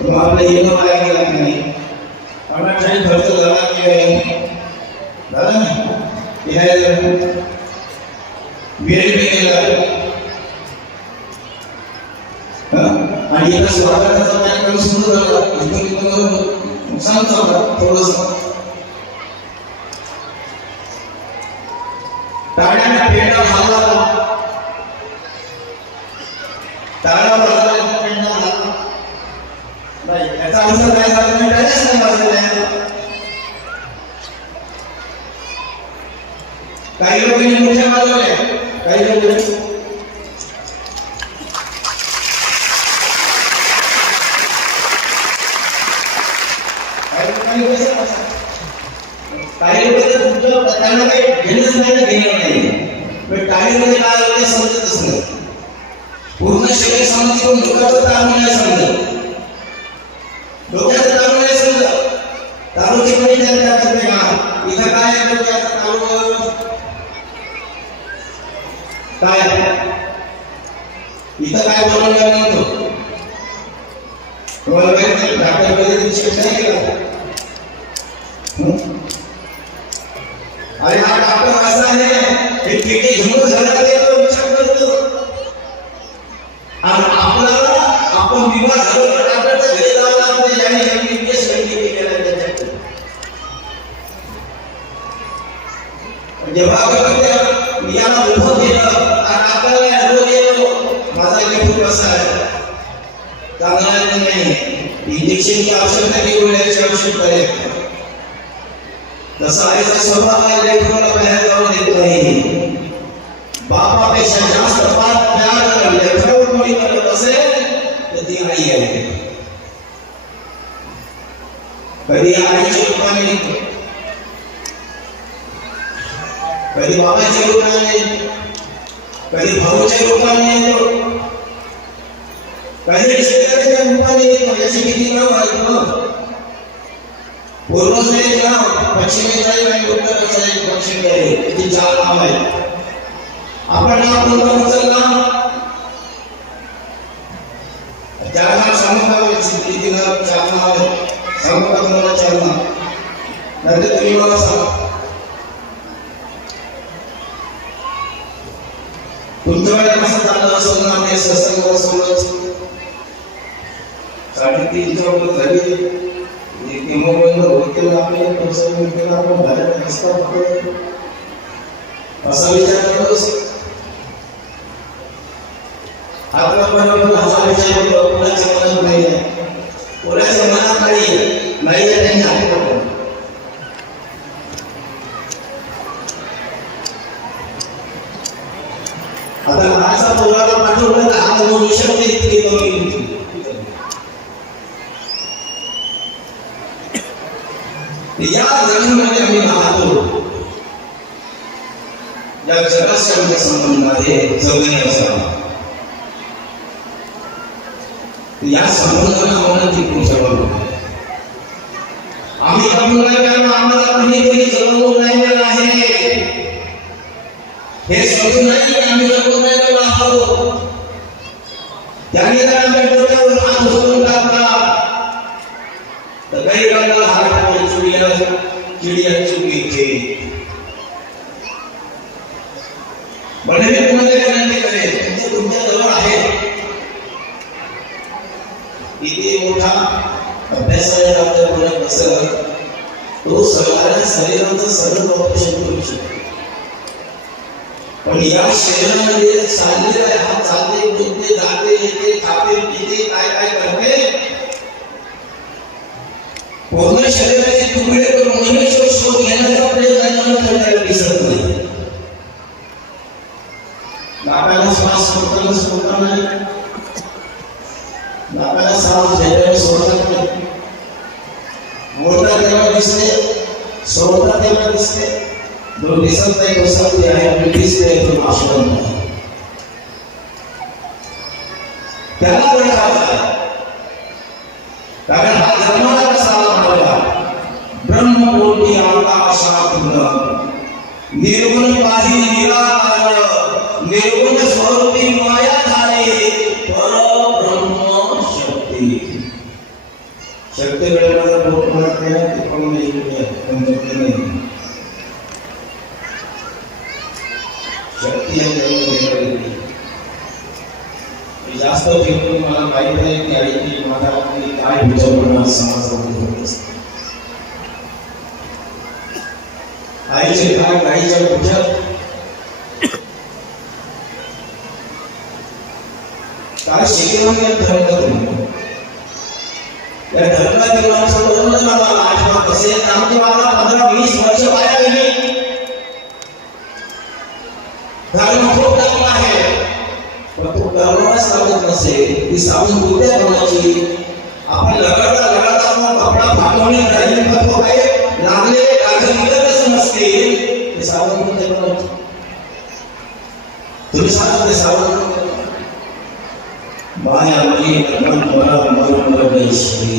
मग आपलं येणं वाया गेला नाही. आपण काही खर्च झाला की झाला नाही आणि एका स्वागताचा कार्यक्रम सुरू झाला नुकसान झालं थोडस. टाळ्याने पेंडा झाला टाळा वाजवला पेंडा झाला नाही. याचा अर्थ काय झाला? मी टाळ्याच नाही वाजवल्या. काही लोकांनी मोठ्या वाजवल्या काही लोक काही लोक त्यांना काही घेणंच नाही घेणं नाही. पण टाळीमध्ये काय होते समजतच नाही. पूर्ण शरीर समजतो डोक्याचं तारून नाही समजत. डोक्याचं तारून नाही समजत. तारूची पण त्यांना करते का इथं काय आहे डोक्याचं तारू काय इथं काय बनवलं म्हणतो तुम्हाला माहिती डॉक्टर मध्ये शिक्षण केलं. आणि हा डॉक्टर असा आहे हे पेटी घेऊन झाला विचार करतो आणि आपल्याला आपण विमा झालो तर डॉक्टरच्या घरी जावं लागतं. याने एमबीबीएस केलेला त्याच्याकडे जेव्हा याला उभं केलं आणि आपल्याला रोग येतो माझा लेखू कसा आहे चांगला नाही. इंजेक्शनची आवश्यकता की गोळ्याची आवश्यकता आहे. तसा आईचा स्वभाव आहे लेकराला बाहेर जाऊ देत नाही. बापापेक्षा जास्त प्यार लेकरावर कोणी करत असेल तर ती आई आहे. कधी आईच्या रूपाने येतो कधी बाबाच्या रूपाने कधी भाऊच्या रूपाने येतो कधी रिश्तेदाराच्या रूपाने येतो. याची किती नाव आहे पूर्वच एक नाव पश्चिमेचा एक उत्तरेचा एक दक्षिण किती 4 नाव आहेत. आपण नाव कोणतं उचलला त्याला नाव सांगू किती नाव 4 नाव आहेत सांगू का तुम्हाला 4 नाव नंतर तुम्ही मला सांगा. तुमच्याकडे कसं झालं असं ना मी सत्संग सोडत 3:30च्या वर झाली मोबाईल होतील आपले आपण घरात असतात असा विचार करतो. आपल्याबरोबर हजाराच्या कोणाच्या मनात नाही आहे, कोणाच्या मनात नाही आहे त्यांनी आपल्याबरोबर. आता लहानसा पोराला पाठवलं तर हा दोन शब्द इतके कमी होते. या जगामध्ये आम्ही राहतो, या जगाशी आमच्या संबंधामध्ये जगण्याचा या संबंधाला आम्हाला टिकून ठेवावं. आम्ही आपण नाही कारण आम्हाला कोणीतरी जगवून नाही गेलं आहे हे समजून नाही की आम्ही जगवून नाही गेलो आहोत. त्याने जर आमच्या डोक्यावर हात उचलून टाकला तर काही काळाला हात चिडिया चुकी थे. म्हणून मी तुम्हाला विनंती करेन, तुमच्या जवळ आहे इथे मोठा अभ्यासाला आपल्या पुढे बसला, तो सगळ्या शरीराचं सगळं ऑपरेशन करू शकतो. पण या शरीरामध्ये चाललेला हा चालते बोलते जाते येते खाते पिते काय काय करते, पूर्ण शरीराचे तुकडे करून मनुष्य शोध घेण्याचा प्रयत्न करताना दिसत नाही. नाकाला श्वास सोडता नाही, नाकाला श्वास घ्यायला सोडतात नाही, मोडता तेव्हा दिसते, सोडता तेव्हा दिसते, जो दिसत नाही तो सत्य आहे, दिसते तो नाशवंत आहे. त्याला ओळखायचा आहे, कारण हा जन्माला कसा आला, ब्रह्मकोटी आकाशातून निर्गुण काही निराकार निर्गुण स्वरूपी माया झाले परब्रह्म शक्ती. शक्ती वेळेला बोट म्हणते ते पण नाही, शक्ती आहे जास्त फिरून मला माहित नाही की आई माझा काय विचार करणार समाजामध्ये होत असते. आईचे काय आईच्या पुढ्यात काय शिकवणे धर्म करून या धर्मातील माणसाबरोबर मला आठवण कसे आमची मला 15-20 वर्ष वाया गेली. धर्म खूप चांगला आहे पण तो कर्माला सावध नसेल ती सावध कुठे करण्याची. आपण लगाडता कपडा फाटवणे राहिले तो काय लागलेले कागद निघतच नसतील ते सावध कुठे करण्याची. तुम्ही सांगा ते सावध माया मनी मन परमेश्वरी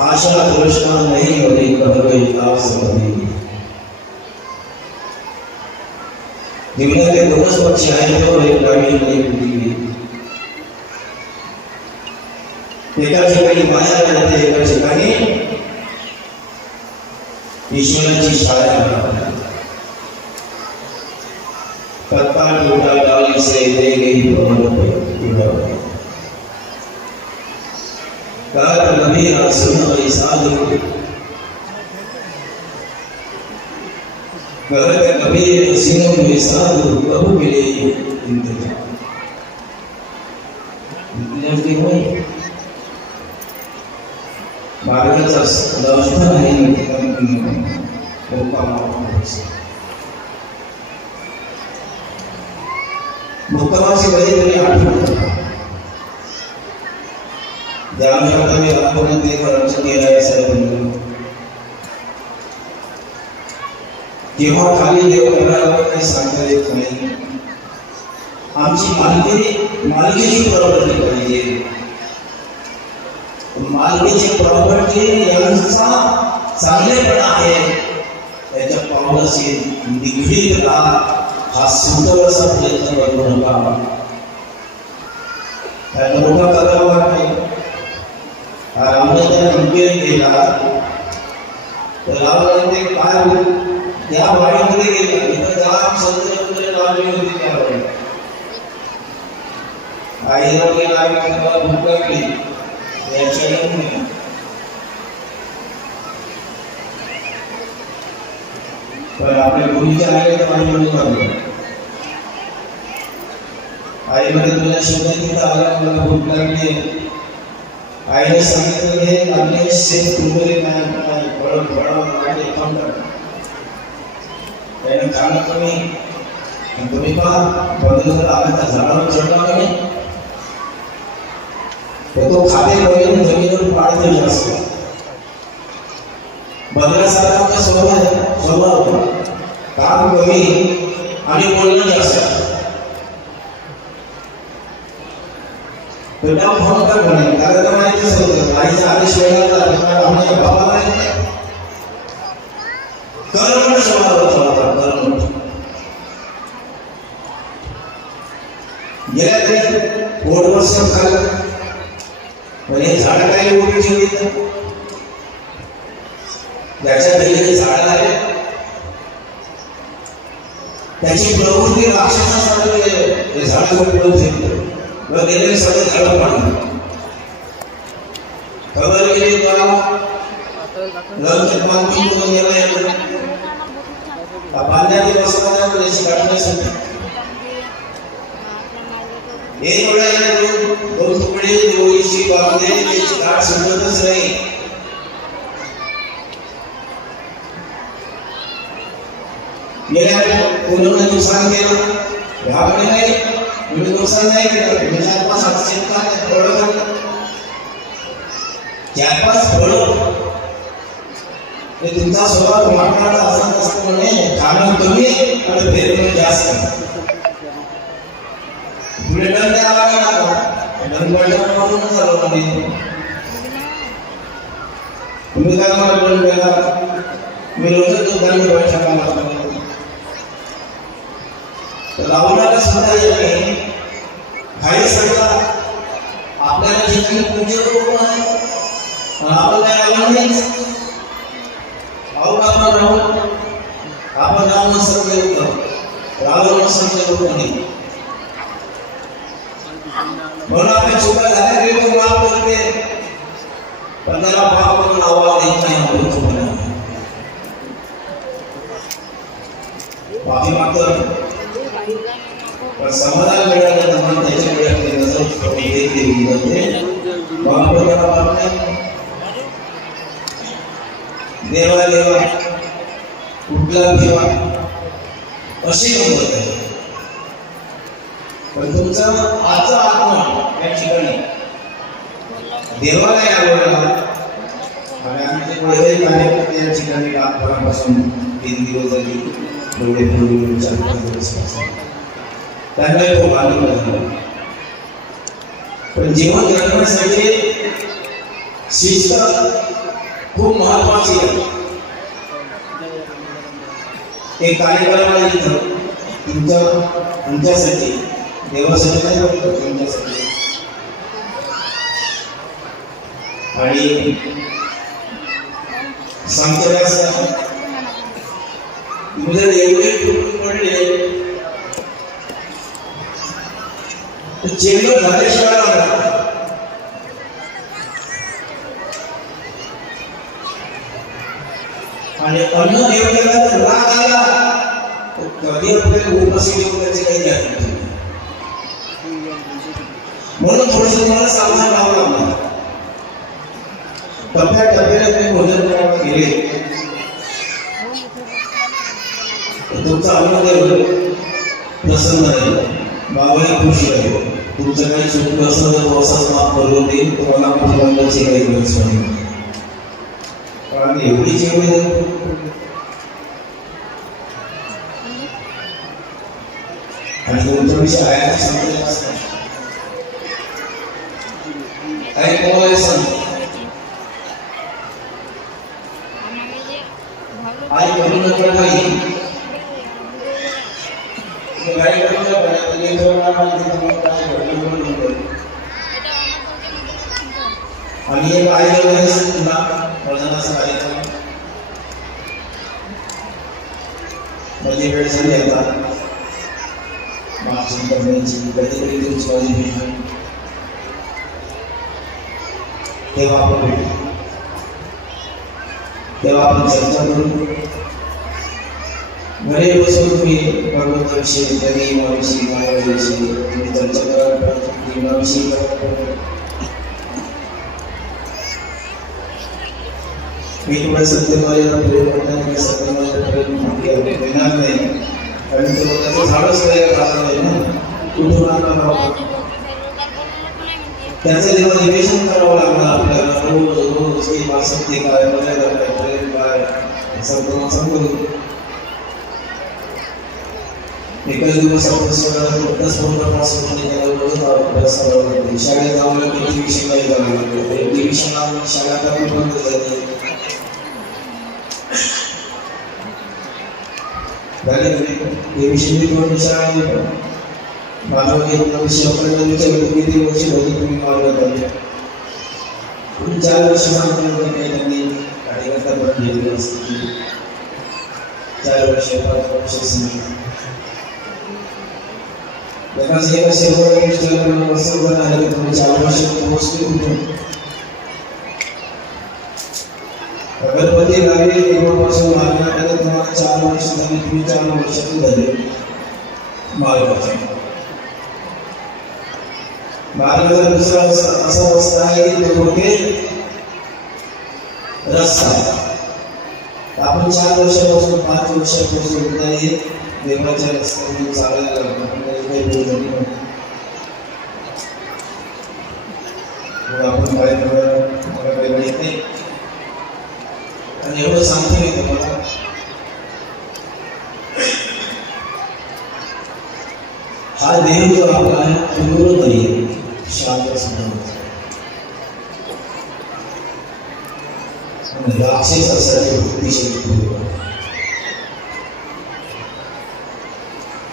आशा कृष्णा नहीं होती कभी दास कभी. जीवनातले दोनच पक्षी आहेत तो एक गाडी आणि पृथ्वी. एका ठिकाणी माया राहते, एका ठिकाणी ईश्वराची छाया. तत्काल टूटा डाली से ले गई पवन कर नबी सुन साधु कर कबीर सिंह में साधु प्रभु के लिए इंतजार होई मार्गाचा दर्शन आहे मुक्कामाची कधीतरी आठवण ज्यावेळेला मी आपण ते खर्च केला असेल तेव्हा खाली देव करायला काही सांगता येत नाही. आमची मालकीची प्रॉपर्टी पाहिजे. मालकीची प्रॉपर्टी यांचा चांगलेपणा आहे त्याच्या पावलाशी निगडीत राहा. हा सुंदर असा प्रयत्न करू नका. त्याला मोठा करावा नाही. हा रामचंद्र अंकेल गेला तर रावण ते काय त्या वाडीमध्ये गेला तिथं जाम संत लावली होती त्या वाडी. आईला गेला आम्ही भूक लागली याच्या पण आपल्या गुरुच्या आईला पाणी म्हणून लागलं आईमध्ये तुझ्या शब्द तिथं आला मला भूक लागली. आईने सांगितलं हे लागले शेत तुंबले नाही फळं लागले त्याने खाणं कमी. तुम्ही पहा बदल जर आला त्या झाडावर चढला नाही तर तो खाते कमी जमिनीवर पाडते जास्त. बदलासारखा आपला स्वभाव काम कमी आणि बोलणं जास्त. बेटा फोन कर म्हणे कारण का माहितीच होतं आईचा आदेश वेगळा आपल्या बाबाला कर्मठ स्वभाव होता. कर्मठ गेल्या ते पोटवर सब खाल्लं म्हणजे झाडं काही उभी ठेवली ज्याच्या घरी झाडं आले त्याची प्रवृत्ती राक्षसासारखे झाडावर पिळून फेकलं व गेले सगळं झाडं पाडलं. खबर गेली त्याला लग्न बांधून करून गेला बांधण्याची बसवायला त्याची काढण्यास होती. एक वेळा दोन तुकडे देवळीची बांधले त्याची गाठ सुटतच नाही. गेल्या कोणी नुकसान केलं ह्याकडे नाही तुम्ही नुकसान नाही केलं. म्हणजे 4-5 शेतकऱ्यांना फळं खाल्लं 4-5 फळं हे तुमचा स्वभाव वाटणारा असा नसतो म्हणे खाणं कमी आणि फेरणं जास्त. पुढे दंड आला ना दंड वाटून झालं म्हणजे तुम्ही काय मला दंड द्याला मी रोजच दंड बैठका मारतो लावणारा सुद्धा येणे काही सगळा आपल्याला जे काही पूजा करून आहे आपण काय लावणार नाहीच. आपण राम नसले होतं रावण नसले होतं नाही म्हणून आपण चुका झाल्या तरी तो माफ करते पण त्याला पाप करून आवाज येत नाही. पापी मात्र पण समाधान मिळालं तर मन त्याच्याकडे नजर देवी जाते. देवा देवा कुठला देवा अशी गंमत आहे. पण तुमचा आजचा आत्मा या ठिकाणी देवाला आवडला आणि आम्ही ते पुढे या ठिकाणी रातभरापासून 3 दिवस झाली डोळे फुलून त्यांना खूप आनंद झाला. पण जीवन जगण्यासाठी शिस्त खूप महत्वाची आहे. एक कार्यक्रम आहे इथं तुमच्यासाठी देवासाठी नाही बोलतो तुमच्यासाठी. आणि सांगतो असं तुम्ही जर एवढे तुटून पडले तर चेंबर झाल्याशिवाय आणि अन्न देवतेला जर राग आला तर कधी आपल्याला उपाशी ठेवण्याची काही गॅरंटी नाही. म्हणून थोडंसं तुम्हाला सावधान राहावं लागलं. टप्प्याटप्प्याने तुम्ही भोजन करायला गेले तर तुमचा अन्न प्रसन्न राहील बाबाही खुश राहील. तुमचं काही चुकलं असं तर तो असाच माफ करून देईल. तुम्हाला कुटुंबाची काही गरज नाही कारण एवढी जेवढी आणि तुमच्याविषयी आयाची समजले असतात काही कोणाला सांगतो आई करू नका काही गाडी करू आणि एक आई पुन्हा वजनाचा कार्यक्रम माझी वेळ झाली आता मार्च करण्याची कधीतरी तुमची माझी भेट तेव्हा आपण भेटू तेव्हा आपण चर्चा करू घरी बसून तुम्ही भगवंताविषयी देवीविषयी मायाविषयी तुम्ही चर्चा करा, जीवनाविषयी मी तुम्हाला सत्यमार्गाला प्रेम करताना सत्यमार्गाला प्रेम देणार नाही, कारण तो त्याचं झाडच तयार झालं नाही ना, कुठून आणणार त्याचं जेव्हा निवेदन करावं लागणार आपल्याला रोज रोज की आसक्ती काय, मजा काय, प्रेम काय सर्व समजून एकच दिवस आपण स्वतःच पूर्णपासून अभ्यास करावा लागतो. शाळेत जाऊन किती विषय काही जावं लागतं, एक दिवशी शाळेत आपण बंद झाली ते विषय दोन शाळा माझा विषय किती वर्ष होती तुम्ही मार्गात आले 4 वर्ष सांगितलं काही त्यांनी कार्यकर्ता पण घेतले असते 4 वर्ष 5 वर्ष because he was able to tell us what I had to challenge most people. Ganpati लागले तेव्हापासून मागण्याकडे तुम्हाला 4 वर्ष झाली, तुम्ही 4 वर्षातून झाले मार्गाचे. मार्गाचा दुसरा असा रस्ता आहे की तो म्हणजे रस्ता. आपण 4 वर्षापासून 5 वर्षापासून नाही देवाच्या रस्त्याने चालायला लागलो. आपण काय मला काही माहित नाही आणि एवढं सांगतो नाही तुम्हाला. हा देव जो आपला आहे तो नाही शांत सुद्धा राक्षस असल्याचे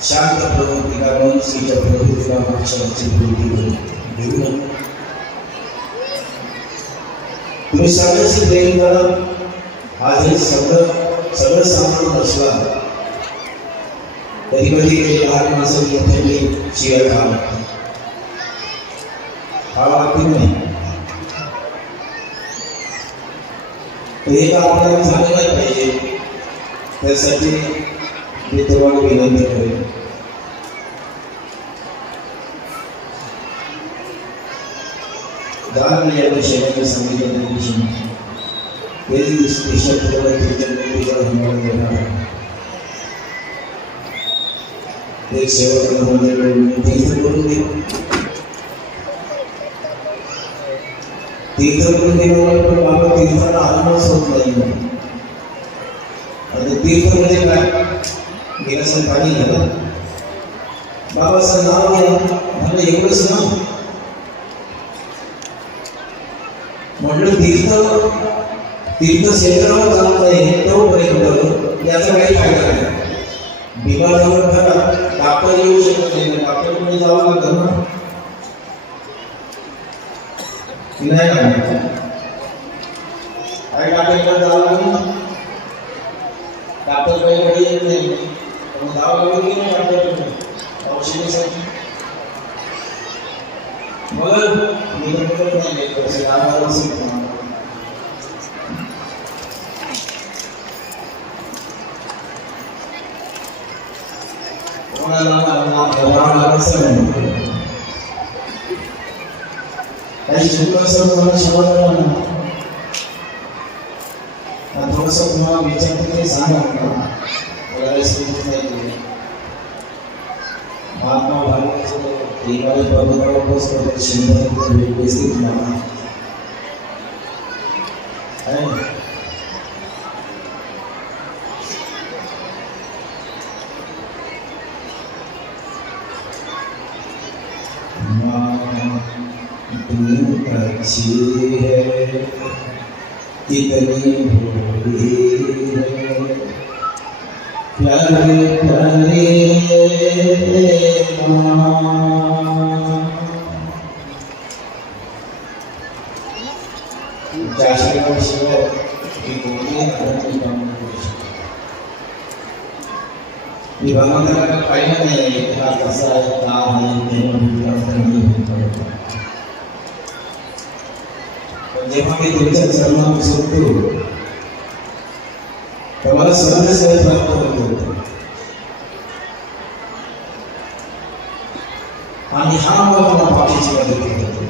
शांत प्रवृत्ती का मनुष्याच्या प्रवृत्तीला माणसाची प्रवृत्ती घेऊन तुम्ही सगळ्याशी प्रेम करा. हा जरी सगळं सांभाळून असला कधी कधी लहान माणसं मोठ्याने शिवाय खा हा वाटत नाही. हे का आपल्याला झालं नाही पाहिजे त्यासाठी मी तुम्हाला विनंती करेन. दान या विषयाने सांगितलं एक सेवक तीर्थ करून दे तीर्थ करून दिल्यामुळे पण बाबा तीर्थाला आरामच होत नाही. आता तीर्थ म्हणजे काय गिलासात पाणी घ्या बाबाचं नाव घ्या मला एवढंच ना म्हटलं. तीर्थ क्षेत्रावर जात नाही तोपर्यंत याचा काही फायदा नाही. बिमार झालं करा डॉक्टर येऊ शकत नाही, डॉक्टरकडे जावं लागतं ना नाही ना काही डॉक्टरकडे जावं लागेल ना. डॉक्टर काही घरी येत नाही जावं लागेल की नाही डॉक्टरकडे औषधीसाठी. मग मी नाही काही शुक्र सर तुम्हाला शिकवलं ना थोडंसं तुम्हाला विचारतो तरी सांगा महात्मा भारताचं हिमालय पर्वतावर बसतो शंभर भेट दिसते तुम्हाला अच्छी है कितनी भोली है प्यारे प्यारे शिवाय विभागाला काही नाही कसा आहे का जेव्हा मी तुमच्या चरणावर सोडतो तर मला सर्व सहज प्राप्त होतो. आणि हा मला पाठीची मदत करतो.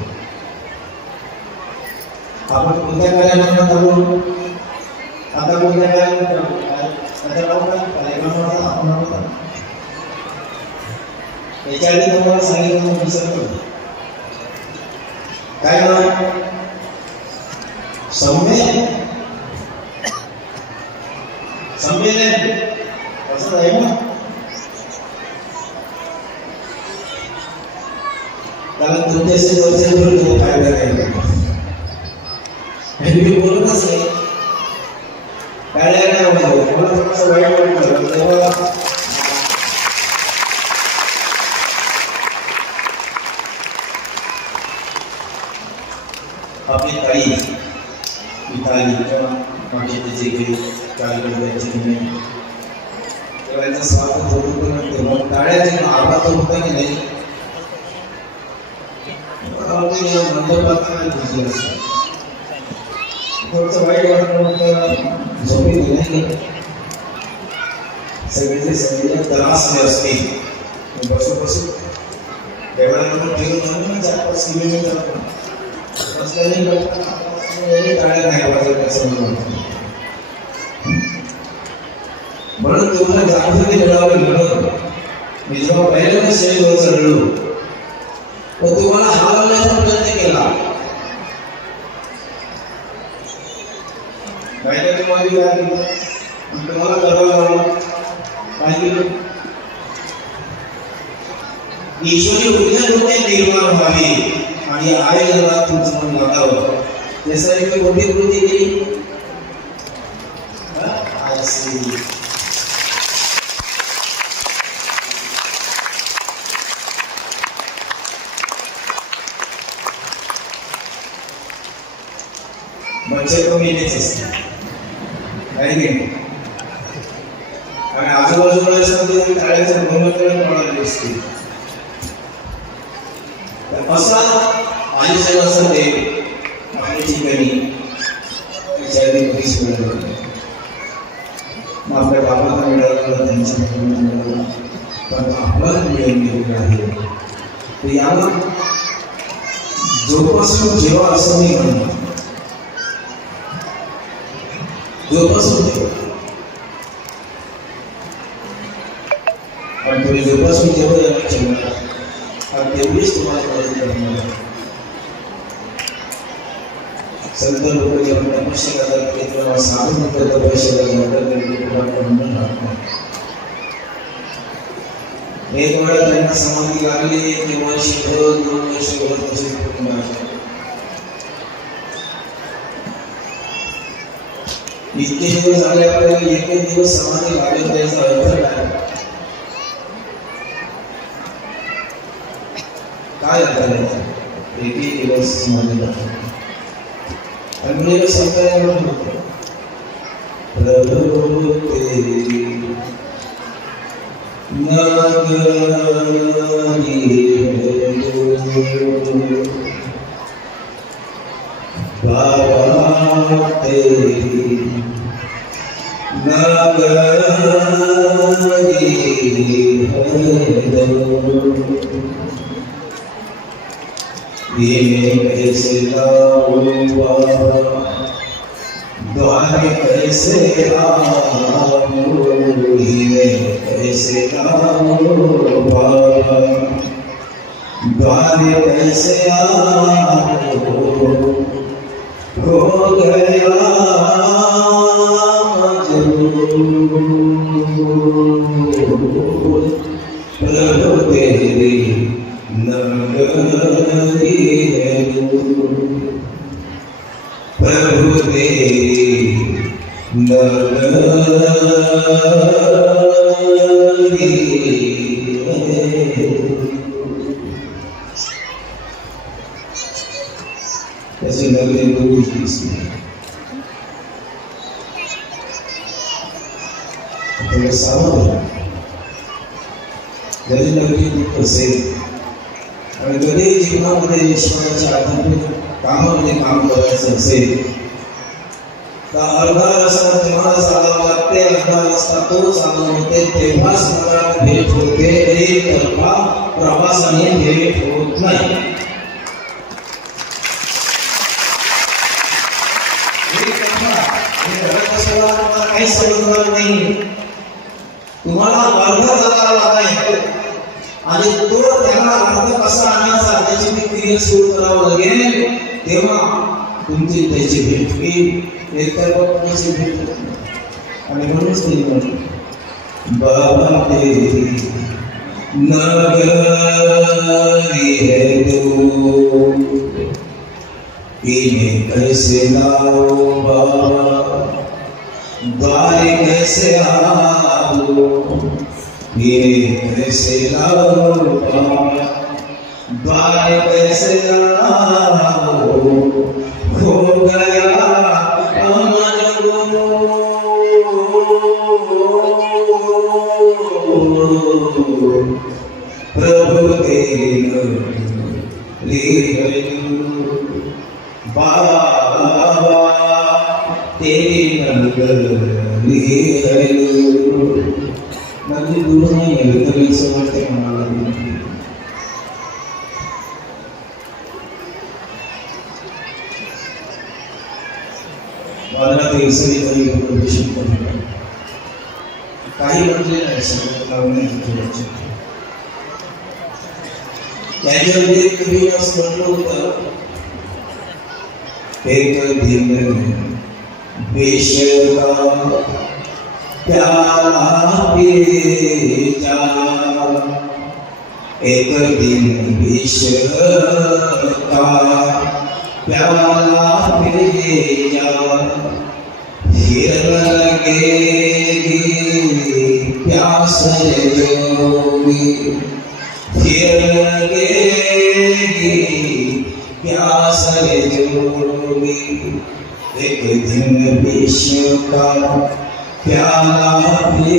आपण कोणत्या कार्यालयात आलो, आता कोणत्या कार्यालयात आपण याच्या आधी तुम्हाला सांगितलं विसरतो काय ना संमेलन असं आहे ना, त्याला कोणत्याच वर्षांवर फायदा नाही. मी बोलतच नाही काय नाही मला थोडंसं वाईट वाटलं तेव्हा आपली ताई मिताली किंवा माझे जे काही कार्यकर्त्यांचे तेव्हा याचा स्वागत होतो. पण तेव्हा टाळ्याचे आवाज होता की नाही थोडंसं वाईट वाटलं झोपी नाही सगळे सगळे त्रास असते बसू बसू देवाला फिरून 4-5 किलोमीटर टाळ्या नाही वाजत असं म्हणून तुम्हाला जागृती मिळावी म्हणून मी जेव्हा पहिल्यांदा स्टेजवर चढलो व तुम्हाला हलवण्याचा प्रयत्न केला. तुम्हाला करावं पाहिजे ईश्वरी ऊर्जा निर्माण व्हावी आणि आईला तुमचं मन लागावं यासाठी कोणती कृती केली. बच्चे तो मेलेच असते नाही आणि आजूबाजूला टाळ्याच्या भूमिकेने पडलेली असते. असा आयुष्य असं ते आपल्या ठिकाणी आपल्या बाबांना मिळालं त्यांच्या मिळालं पण आपल्याला मिळून गेलेलं आहे. तर यावर जोपासून जेव्हा असं नाही म्हणणार जोपासून ठेवा पण तुम्ही जोपासून जेव्हा याला ठेवणार आणि तेवढीच तुम्हाला मदत करणार. संत लोक जेव्हा तपस्या करतात तेव्हा साधू लोक तपस्या एक वेळा त्यांना समाधी लागली तेव्हा 2 वर्ष होत असे इतके दिवस झाले आपल्याला एक दिवस समाधी लागेल त्याचा अर्थ काय अर्थ एकही दिवस समाधी लागेल आणि संतांना म्हणतो प्रभु तेरी नागरी बाबा तेरी नागरी ये कैसे लाऊं बाबा द्वारे कैसे आऊं ये कैसे लाऊं बाबा द्वारे कैसे आऊं हो गया प्रभु तेरी नगरी है प्रभु तेरी नगरी ऐसी नगरी दूर की तो सावध जरी नगरी दूर असेल आणि कधी जीवनामध्ये ईश्वराच्या आध्यात्मिक कामामध्ये काम करायचं असेल अर्धा रस्ता तुम्हाला चालावं लागते, अर्धा रस्ता तो चालवते, तेव्हाच मला भेट होते. एकतर्फा प्रवासाने भेट होत नाही. काही समजणार नाही. तुम्हाला अर्धा चालावा लागेल आणि तो त्याला अर्ध कसा आणायचा त्याची मी क्रिया सुरू करावं लागेल, तेव्हा तुमची त्याची भेट होईल. एकतर्फाची भेट होत नाही. आणि म्हणूनच ते बाबा तेरी नगरी है तू, इन्हें कैसे लाओ बाबा, द्वारे कैसे आओ, इन्हें कैसे लाओ बाबा, द्वारे कैसे आओ, हो गया अमन गुरु, प्रभु तेरे बाबा तेरी नगरी है. नगरी दूर नाही आहे, तर असं वाटतंय मला. मला ते सगळी प्रदर्शन करून काही म्हटले नाही, सगळं लावणे त्याच्यामध्ये कधी असं म्हटलं होतं, एक दिन बेशका प्याला पी जा, एक दिन बेशका प्याला पी जा, फिर लगेगी प्यास जोगी, फिर लगेगी प्यास जोगी. एक दिन विष का प्याला पी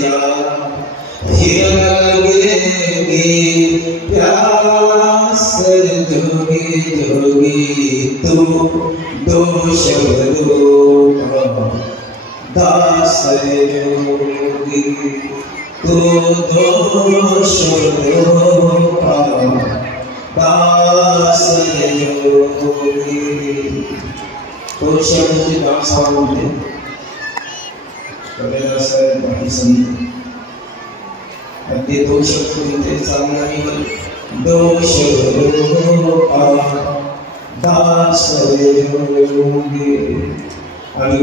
जा, फिर लगेगी प्यास जोगी जोगी. तू दोष दास जोगी, तू दोष दास जोगी. तो शब्द दास होते कलेला साहेब आणि संत अगदी दोष होते चालणारी दोष दास जोगी. आणि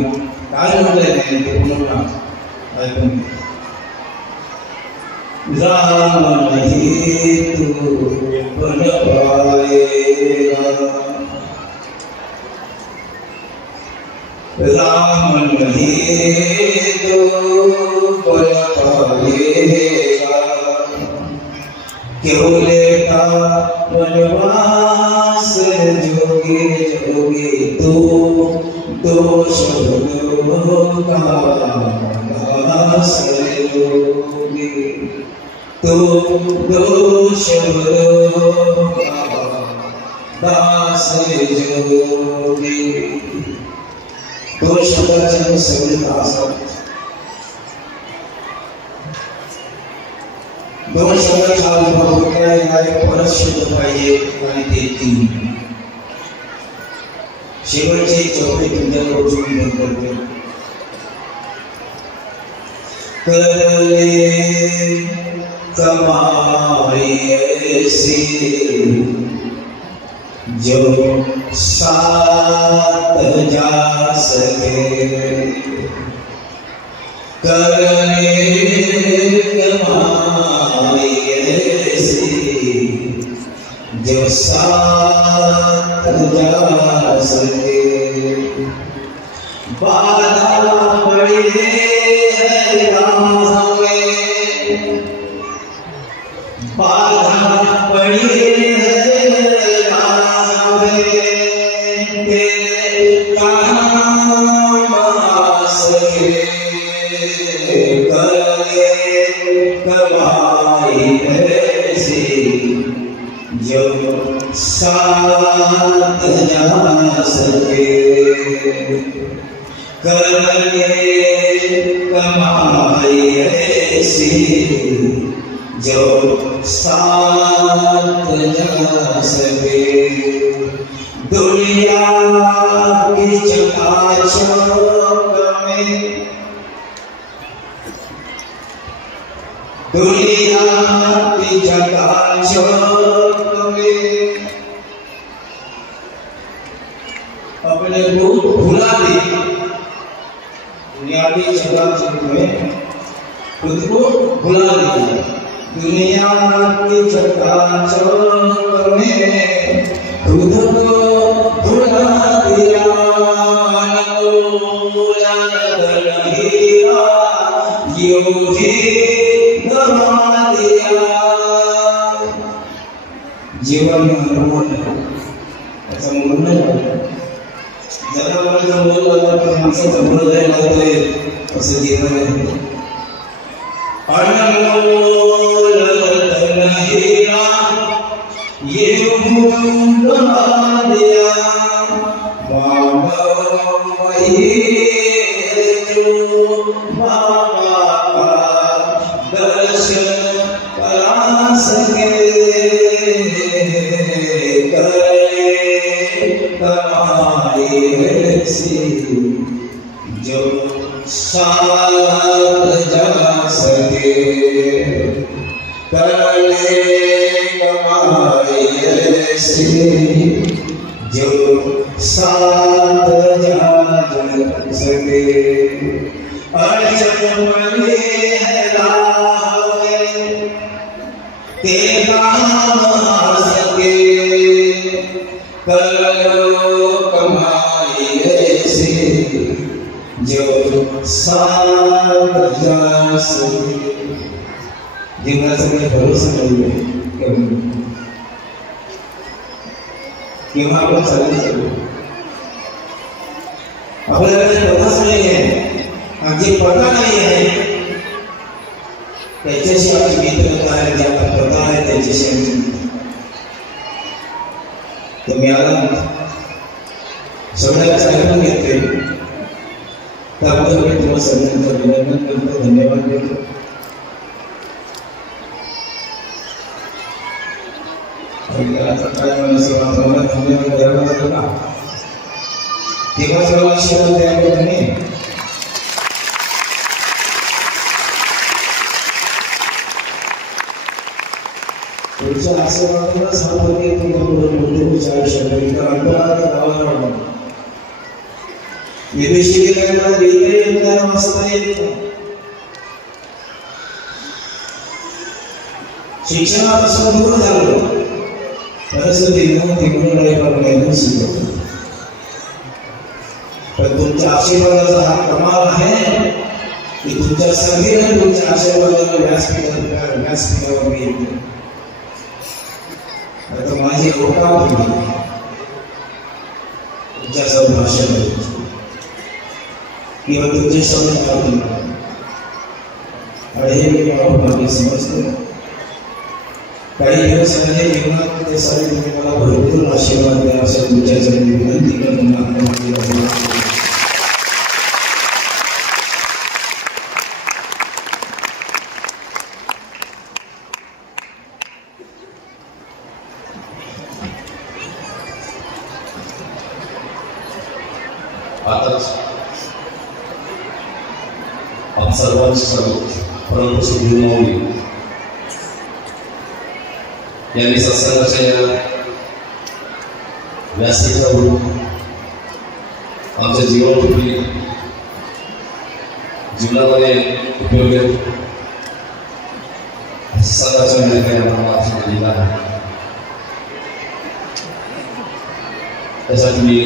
काय म्हटलंय नाही ते पुन्हा ऐकून राम नहीं तू बन पाएगा, राम नहीं तो बन पाएगा. क्यों लेता वनवास जोगी जोगी, तू दोष का दास जोगी, तू दोष दास जोगी. दोन शब्दाचे सगळे दास, दोन शब्दाचा अनुभव काय परत शब्द पाहिजे आणि ते तीन शेवटचे चौथे तुमच्यावर जोडून करतो. करले कमाई ऐसी जो साथ जा सके, करले कमाई ऐसी जो साथ जा सके. बाधा पड़ी बाधा पड़ी कमाई ऐसी जो साथ जा सके. करने कमाई ऐसी जो साथ जा सके दुनिया की चकाचौंध में दुनिया की चकाचौंध में अपने को भुला दी दुनिया की चकाचौंध में खुद को भुला दिया दुनिया की चकाचौंध में खुद को भुला दिया यूं ही गवा दिया जीवन में अनुभव है ऐसा मूल नहीं जगापर्यंत मूल होता पण माणसाचं मूळ जायला होते असं जीवन आहे अनमोल तनहीरा ये भूल दिया बाबा वही जो बाबा का दर्शन करा सके कमाई ऐसी जो साथ जा सके करने कमाई ऐसी जो साथ जा सके अड़चन में है लावे तेरा आ सके करो कमाई ऐसी जो साथ जा सके जीवनाचा काही भरोसा नाही किंवा आपण चालले जाऊ आपल्याला पताच नाही आहे आणि जे पता नाही आहे त्याच्याशी आपली मित्रता आहे ज्या पता आहे त्याच्याशी आमची तर मी आला सगळ्याला सांगून घेतोय त्याबद्दल मी तुम्हाला सगळ्यांचं अभिनंदन करतो धन्यवाद देतो धन्यवाद द्यावा लागला तेव्हा सर्व आशीर्वाद द्यावे तुम्ही तुमच्या आशीर्वादाला सामोरे तुमच्या आयुष्यामध्ये अंतराला विदेशी गेल्याला वेगळे वाचता येत शिक्षणापासून दूर झालो परिस्थितीनं तिकडे बघायला शिकवतो पण तुमच्या आशीर्वादाचा हा कमाल आहे की तुमच्या संगीने तुमच्या आशीर्वादाला व्यासपीठावर मी येतो आता माझी ओळख होती तुमच्यासोबत भाषण किंवा तुमच्या समोर आणि हे मी मला समजतो काही दिवस आहे जीवनात ते सारे तुम्ही मला भरपूर आशीर्वाद द्या असं तुमच्यासाठी विनंती करतो आताच आपण सर्वांची परंतु सुधीर यांनी सत्संगाच्या या व्यासपीठावरून आमच्या जीवनामध्ये उपयोगी सत्संगाच्या ठिकाणी आम्हाला भाषण दिलं आहे त्यासाठी मी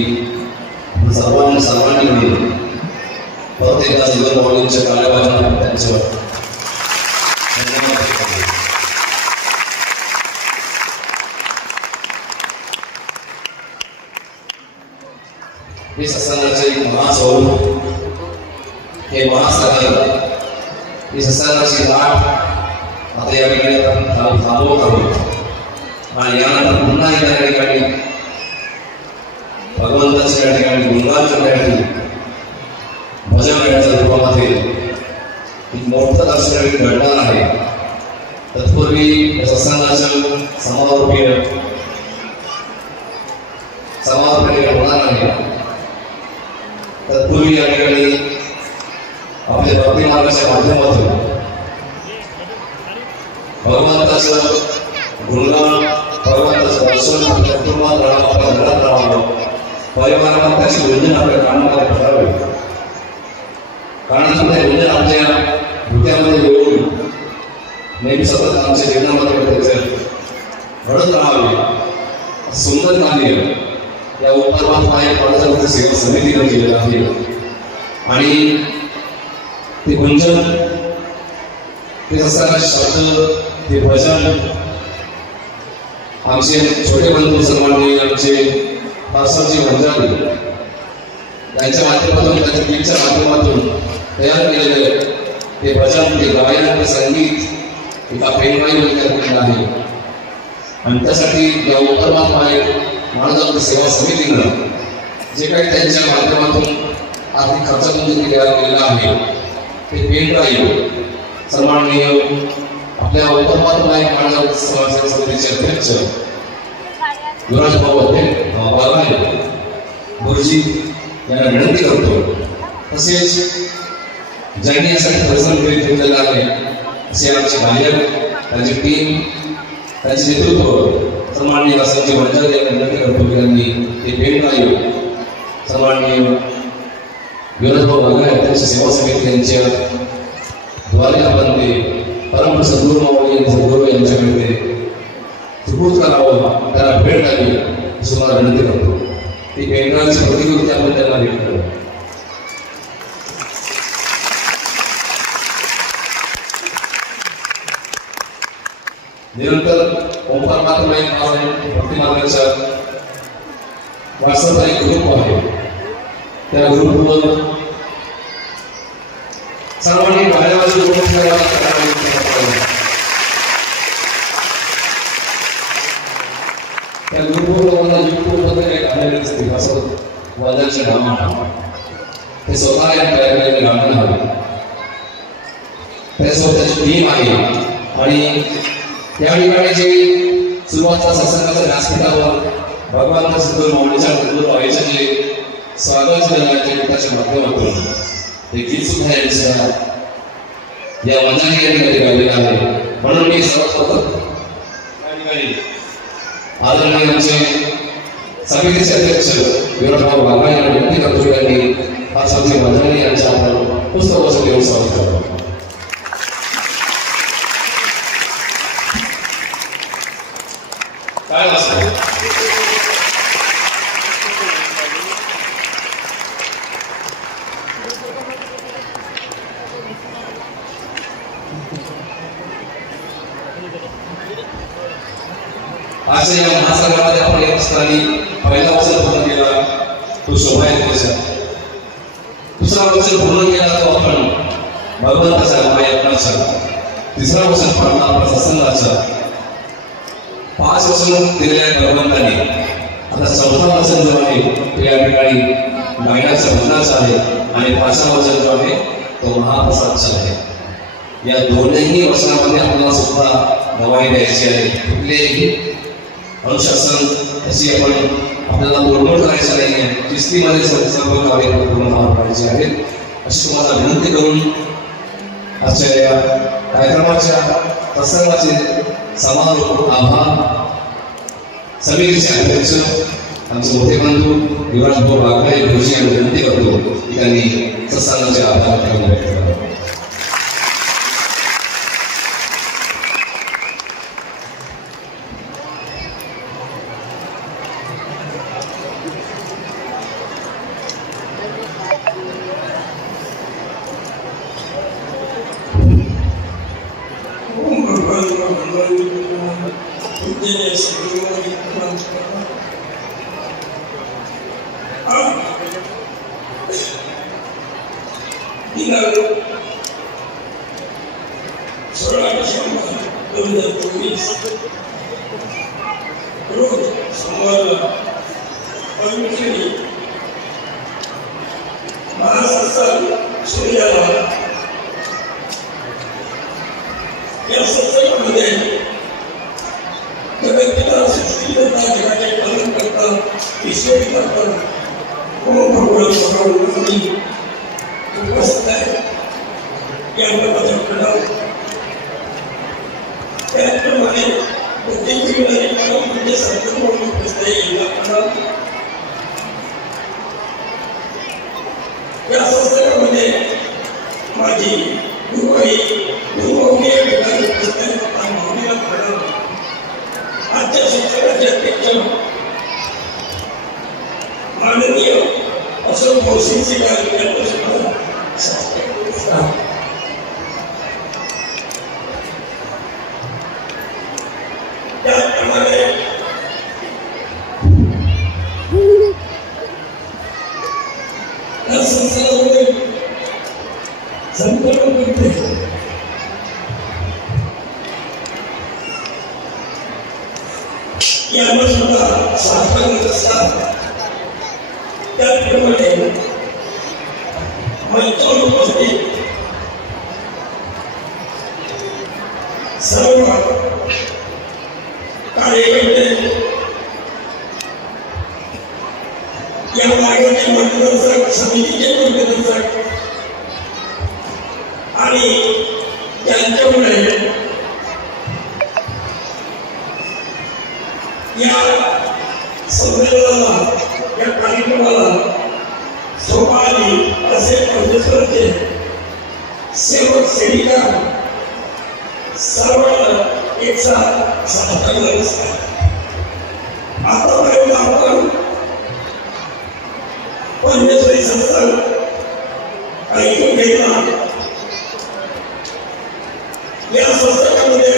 सर्वांनी मिळून प्रत्येका जीवन मॉडेलच्या कार्यवाही त्यांच्यावर हे सत्संगाचे एक महास्वरूप हे महासागर ही सत्संगाची लाट आता या ठिकाणी आपण थांबवत आहोत आणि यानंतर पुन्हा एकदा या ठिकाणी भगवंताच्या या ठिकाणी गुणगान करण्यासाठी भजन गाण्याच्या रूपामध्ये एक मोठं दर्शन घडणार आहे. तत्पूर्वी या सत्संगाचं समारोप होणार आहे. तत्पूर्वी या ठिकाणी आपल्या भक्ती मार्गाच्या माध्यमातून भगवंताचं गुणगान, भगवंताचं दर्शन आपल्या कुटुंबात राहावं, आपल्या घरात राहावं, परिवारात त्याची योजना आपल्या कानामध्ये पडावी. कारण आपल्या योजना आपल्या डोक्यामध्ये येऊन नेहमी सतत आमच्या जीवनामध्ये घडत राहावे. सुंदर कार्य या उपक्रमाद्वारे पाडसावरती सेवा समितीने केलेलं आहे. आणि ते गुंजन, ते असणारा शब्द, ते भजन आमचे छोटे बंधू सर्वांनी आमचे फारसाची वंजारी त्यांच्या माध्यमातून, त्यांच्या टीमच्या माध्यमातून तयार केलेले ते भजन, ते गायन, ते संगीत एका पेनड्राईव्ह तयार केलेलं आहे. आणि त्यासाठी या उपक्रमाद्वारे महाराजांची सेवा समितीनं जे काही त्यांच्या माध्यमातून आर्थिक खर्चातून तयार केलेला आहे ते पेनड्राईव्ह सन्माननीय आपल्या उपक्रमाद्वारे महाराजांची सेवा समितीचे अध्यक्ष युवराज भाऊ बागाने गुरुजी यांना विनंती करतो. तसेच ज्यांनी यासाठी परिश्रम केलेलं आहे असे आमचे गायक, त्यांची टीम, त्यांचे नेतृत्व सन्माननीय संजय वंजारी यांना विनंती करतो की त्यांनी ते भेट ड्राईव्ह सन्माननीय युवराज भाऊ बागाने अध्यक्ष सेवा समिती यांच्या द्वारे आपण ते परम सद्गुरू माऊली आणि सद्गुरू यांच्याकडे सुपूर्द करावं, त्यांना भेट द्यावी अशी मला विनंती करतो. ती भेटण्याची प्रतिकृती आपण त्यांना भेट करू. निरंतर ओंकार मात्र भक्ती मार्गाच्या व्हॉट्सअपला एक ग्रुप आहे. त्या ग्रुपवर सर्वांनी बाहेरची त्या ग्रुपवर मला युट्यूबमध्ये काही गाणे दिसतील असं वादळचे गाणं ते स्वतः तयार केलेले गाणं आहे. त्यासोबत त्याची टीम आहे. आणि या ठिकाणी जे सुरुवातीचा सत्संगाच्या व्यासपीठावर भगवान सद्गुरू माऊलीच्या व्हायचं जे स्वागत झालं आहे त्या गीताच्या माध्यमातून ते गीत सुद्धा या वंजारी या ठिकाणी गायलेलं आहे. म्हणून मी सर्वप्रथम आदरणीय आमचे समितीचे अध्यक्ष युवराज भाऊ बागाने यांना विनंती करतो की त्यांनी हा समिती वंजारी यांच्या आपण पुस्तकाचं देऊन स्वागत करावं. काय वाचतं आज या महासंघामध्ये आपण येत असताना पहिला वचन पूर्ण केला तो शोभायात्रेचा, दुसरा वचन पूर्ण केला तो आपण भगवंताचा गायनाचा, तिसरा वचन पाळला आपला सत्संगाचा, 5 वचन दिलेले आहेत भगवंताने. आता 4था वचन जो आहे तो या ठिकाणी गायनाचा भजनाचा आहे आणि 5वा वचन जो आहे तो महाप्रसादचा आहे. या दोन्ही वचनामध्ये आपल्याला सुद्धा गवाही द्यायची आहे. कुठलेही अनुशासन अशी आपण आपल्याला तोडमोड करायची नाही आहे. शिस्तीमध्ये सर्व कार्य पूर्ण पार पाडायचे आहेत अशी तुम्हाला विनंती करून आजच्या या कार्यक्रमाच्या प्रसंगाचे समारोप आभार समितीचे अध्यक्ष आमचे मोठे बंधू युवराज भाऊ बागरे गुरुजी यांना विनंती करतो की त्यांनी सत्संगाचे आभार व्यक्त करावे. महासत्संग सुरू झाला. या सत्संगामध्ये जगतपिता सृष्टीकर्ता जगाचे पालन करता ईश्वरी करता भगवान भगवान उपस्थित आहे. या माझा प्रणाम. त्याप्रमाणे प्रत्येक जीवनाने परम म्हणजे सत्संग म्हणून उपस्थित आहे. प्रणाम. या सत्संगामध्ये माझी गुरुवाई गुरुभाऊनी ठिकाणी उपस्थित भावनेला प्रणाम. आजच्या सत्संगाचे अध्यक्ष माननीय अशोक भाऊसिंगचे कार्यक्रम त्याप्रमाणे या संस्थांमध्ये संकल्प करते यावर सुद्धा शास्त्रांत असतात. त्याप्रमाणे मंचावर उपस्थित सर्व कार्यकर्ते या मार्गाचे मार्गदर्शक समितीचे मार्गदर्शक आणि त्यांच्यामुळे या संमेलनाला या कार्यक्रमाला शोभा आली असे परमेश्वराचे सेवक सेविका सर्व एक साथ साधन नमस्कार. आतापर्यंत आपण परमेश्वरी सत्संग ऐकून घेतला. या सत्संगामध्ये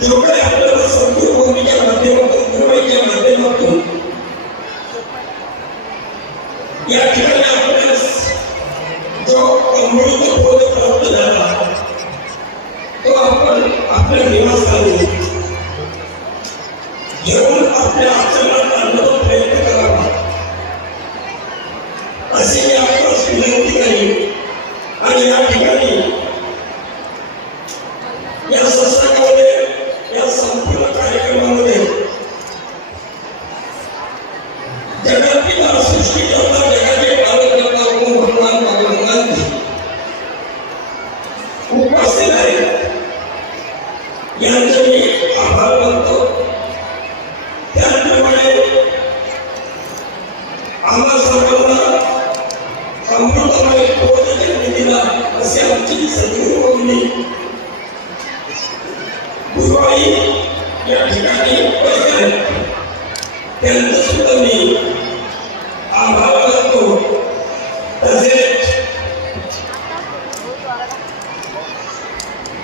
जो काही आपल्याला संपूर्ण भूमीच्या माध्यमातून गुरुवाईच्या माध्यमातून या ठिकाणी आपल्यास जो अमृत बोध प्राप्त झाला तो आपण आपल्या निवासस्थानी घेऊन आपल्या आचरणात आणण्याचा प्रयत्न करावा अशी मी आपल्यास विनंती केली. आणि या ठिकाणी या सत्संगामध्ये या संपूर्ण कार्यक्रमामध्ये जगतपिता सृष्टीकर्ता जगाचे पालन करता भगवान भगवान उपस्थित आहे. यांचे मी आभार मानतो. त्याप्रमाणे आम्हा सर्वांना अमृतमय बोध त्यांनी दिला असे आमची सद्गुरुभाऊंनी गुरुवाई या ठिकाणी उपस्थित आहेत. त्यांचं सुद्धा मी आभार मानतो. तसेच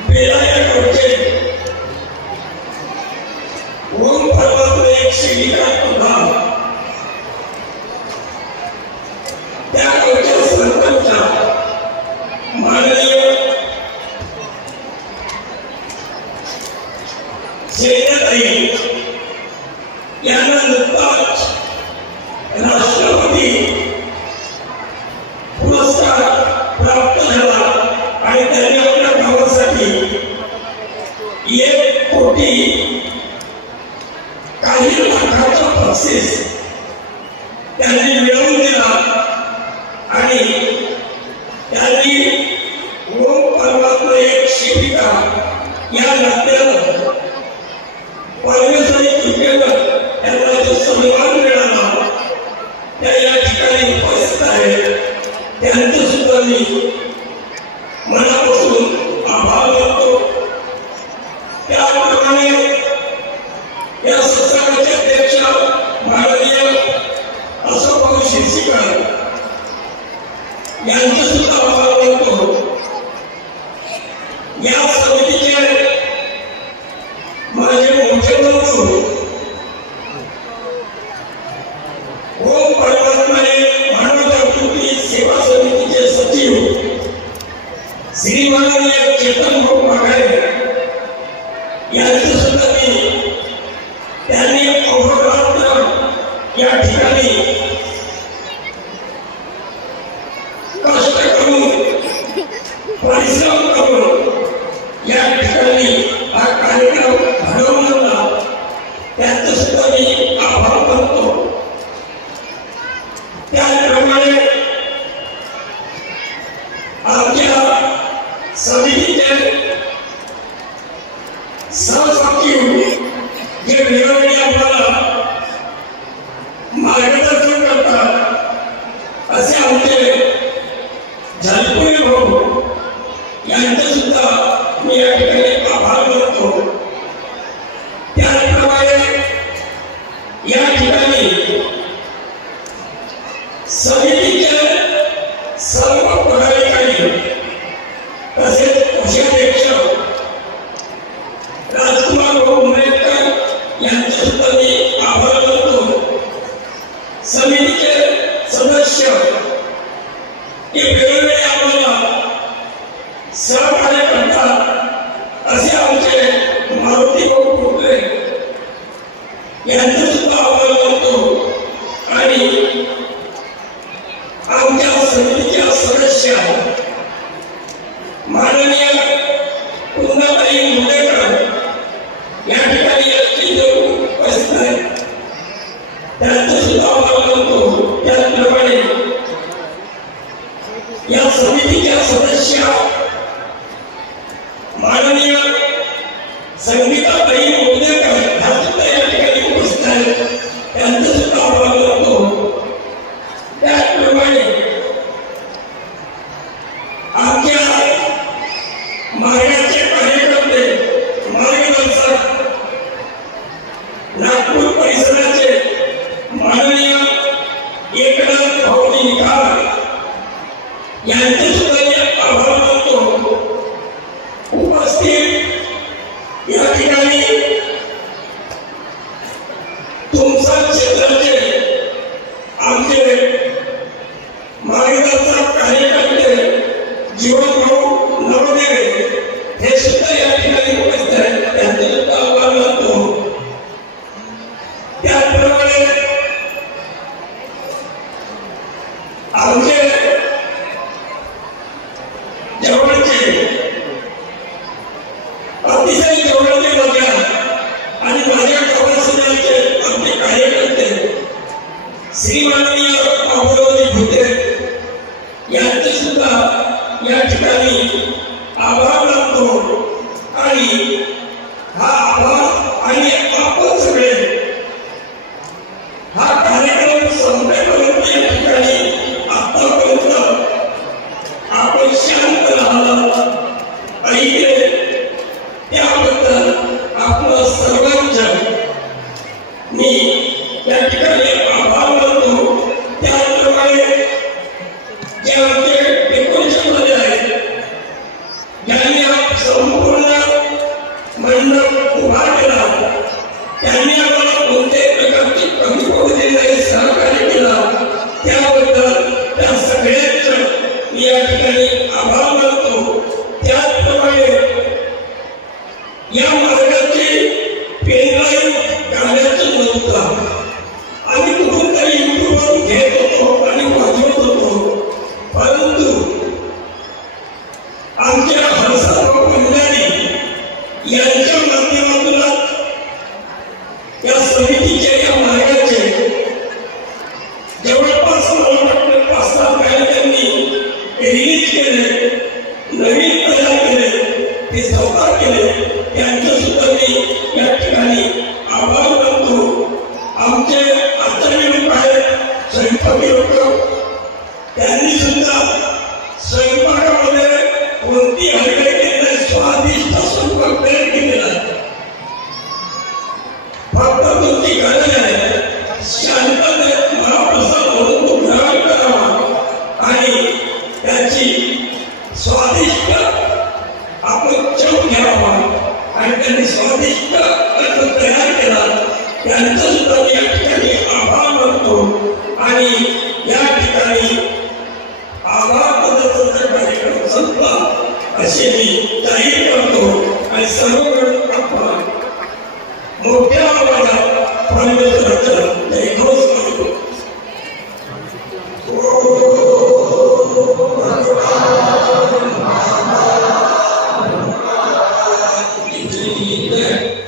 बेला या गावचे ओम परमात्मा एक शिविका सुद्धा त्या गावच्या सरपंच माननीय सेनाताई यांना नुकताच राष्ट्रपती पुरस्कार प्राप्त झाला आणि त्यांनी आपल्या गावासाठी 1 कोटी काही लाखाचा बक्षीस त्यांनी मिळवून दिला. आणि त्यांनी ओम परमात्मा एक शिविका या नात्यानं परमेश्वरी कृपेनं त्यांना जो सन्मान मिळाला त्या या ठिकाणी उपस्थित आहे. त्यांचं सुद्धा मी मनापासून आभार मानतो. त्याप्रमाणे या सत्संगाचे अध्यक्ष माननीय अशोकभाऊ शिरसीकर यांचं सुद्धा आभार मानतो. या समितीचे माझे मोठे बंधू ओम परमात्माने मानव जागृती सेवा समितीचे सचिव श्री माननीय चेतन भाऊ माघारे यांचं सुद्धा मी त्यांनी अहोरात्र या ठिकाणी कष्ट करून परिश्रम करून या ठिकाणी हा कार्यक्रम घडवून आणला त्याचं सुद्धा मी आभार मानतो. त्याचप्रमाणे आमच्या समितीचे सहसचिव जे वेळोवेळी आम्हाला मार्गदर्शन करतात असे आमचे झालपुरे भाऊ यांचे सुद्धा मी या ठिकाणी आभार मानतो. त्याचप्रमाणे या ठिकाणी समितीचे सर्व पदाधिकारी तसेच कोषाध्यक्ष राजकुमार भाऊ उमरेकर यांचे सुद्धा मी आभार मानतो. समितीचे सदस्य हे वेगवेगळे आम्हाला सहकार्य करतात असे आमचे मारुती भाऊ कुटले यांचे सुद्धा आभार मानतो. आणि आमच्या समितीच्या सदस्य माननीय कुंदाताई मुंडेकर या ठिकाणी उपस्थित आहेत त्यांचे सुद्धा आभार मानतो. त्याचप्रमाणे या समितीच्या सदस्य माननीय संगीताताई मुंडेकर ह्या सुद्धा या ठिकाणी उपस्थित आहेत त्यांचे सुद्धा आभार मानतो. त्याचप्रमाणे आमच्या मार्गाचे कार्यकर्ते मार्गदर्शक नागपूर परिसराचे माननीय एकनाथ भाऊजी निखार यांचे सुद्धा मी आभार मानतो. उपस्थित या ठिकाणी तुमचा क्षेत्राचे आमचे मार्गदर्शक कार्यकर्ते जीवनभाऊ नवदेवे हे सुद्धा या ठिकाणी उपस्थित आहेत त्यांचे सुद्धा आभार मानतो. त्याचप्रमाणे आमचे जवळचे अतिशय जवळचे माझ्या आणि माझ्या गावासमाजाचे आमचे कार्यकर्ते श्री माननीय बाबूरावजी भुते यांचे सुद्धा या ठिकाणी आभार मानतो. आणि हा आभार आणि आपण सगळे हा कार्यक्रम संपेपर्यंत या ठिकाणी आतापर्यंत आपण शांत राहिला ऐकले त्याबद्दल आपलं सर्वांचं मी या ठिकाणी आभार मानतो. त्याचप्रमाणे जे आमचे डेकोरेशनमध्ये आहेत ज्यांनी हा संपूर्ण मंडप उभा केला त्यांनी आम्हाला कोणत्याही प्रकारची कमी पडू दिली नाही सहकार्य केला त्याबद्दल त्या सगळ्यांचं मी या ठिकाणी आभार मानतो. त्याचप्रमाणे या मार्गाची पेनड्राईव्ह गाण्याचं नव्हतं आम्ही कुठून तरी युट्यूबवर घेत होतो आणि वाजवत होतो परंतु आमच्या हरसराव पंजाबी यांच्या माध्यमातून या समितीचे या मार्गाचे जवळपास मला वाटतं 5-6 गाणी त्यांनी रिलीज केले नवीन तयार केले ते साकार केले त्यांचं सुद्धा मी या ठिकाणी आभार मानतो. आमचे आचार्य लोक आहेत स्वयंपाकी लोक त्यांनी सुद्धा स्वयंपाकामध्ये कोणती हलगई केली स्वादिष्ट स्वयंपाक तयार केलेला फक्त तुमची गरज आहे शांततेत महाप्रसाद म्हणून तो ग्रहण करावा आणि त्याची स्वादिष्ट आपण चव घ्यावा आणि त्यांनी स्वादिष्ट अन्न तयार केला त्यांचं सुद्धा मी या ठिकाणी आभार मानतो. आणि या ठिकाणी आभार पदाचा कार्यक्रम संपला असे मी जाहीर करतो आणि सर्वजण आपण मोठ्या आवाजात जयघोष करतो. जय.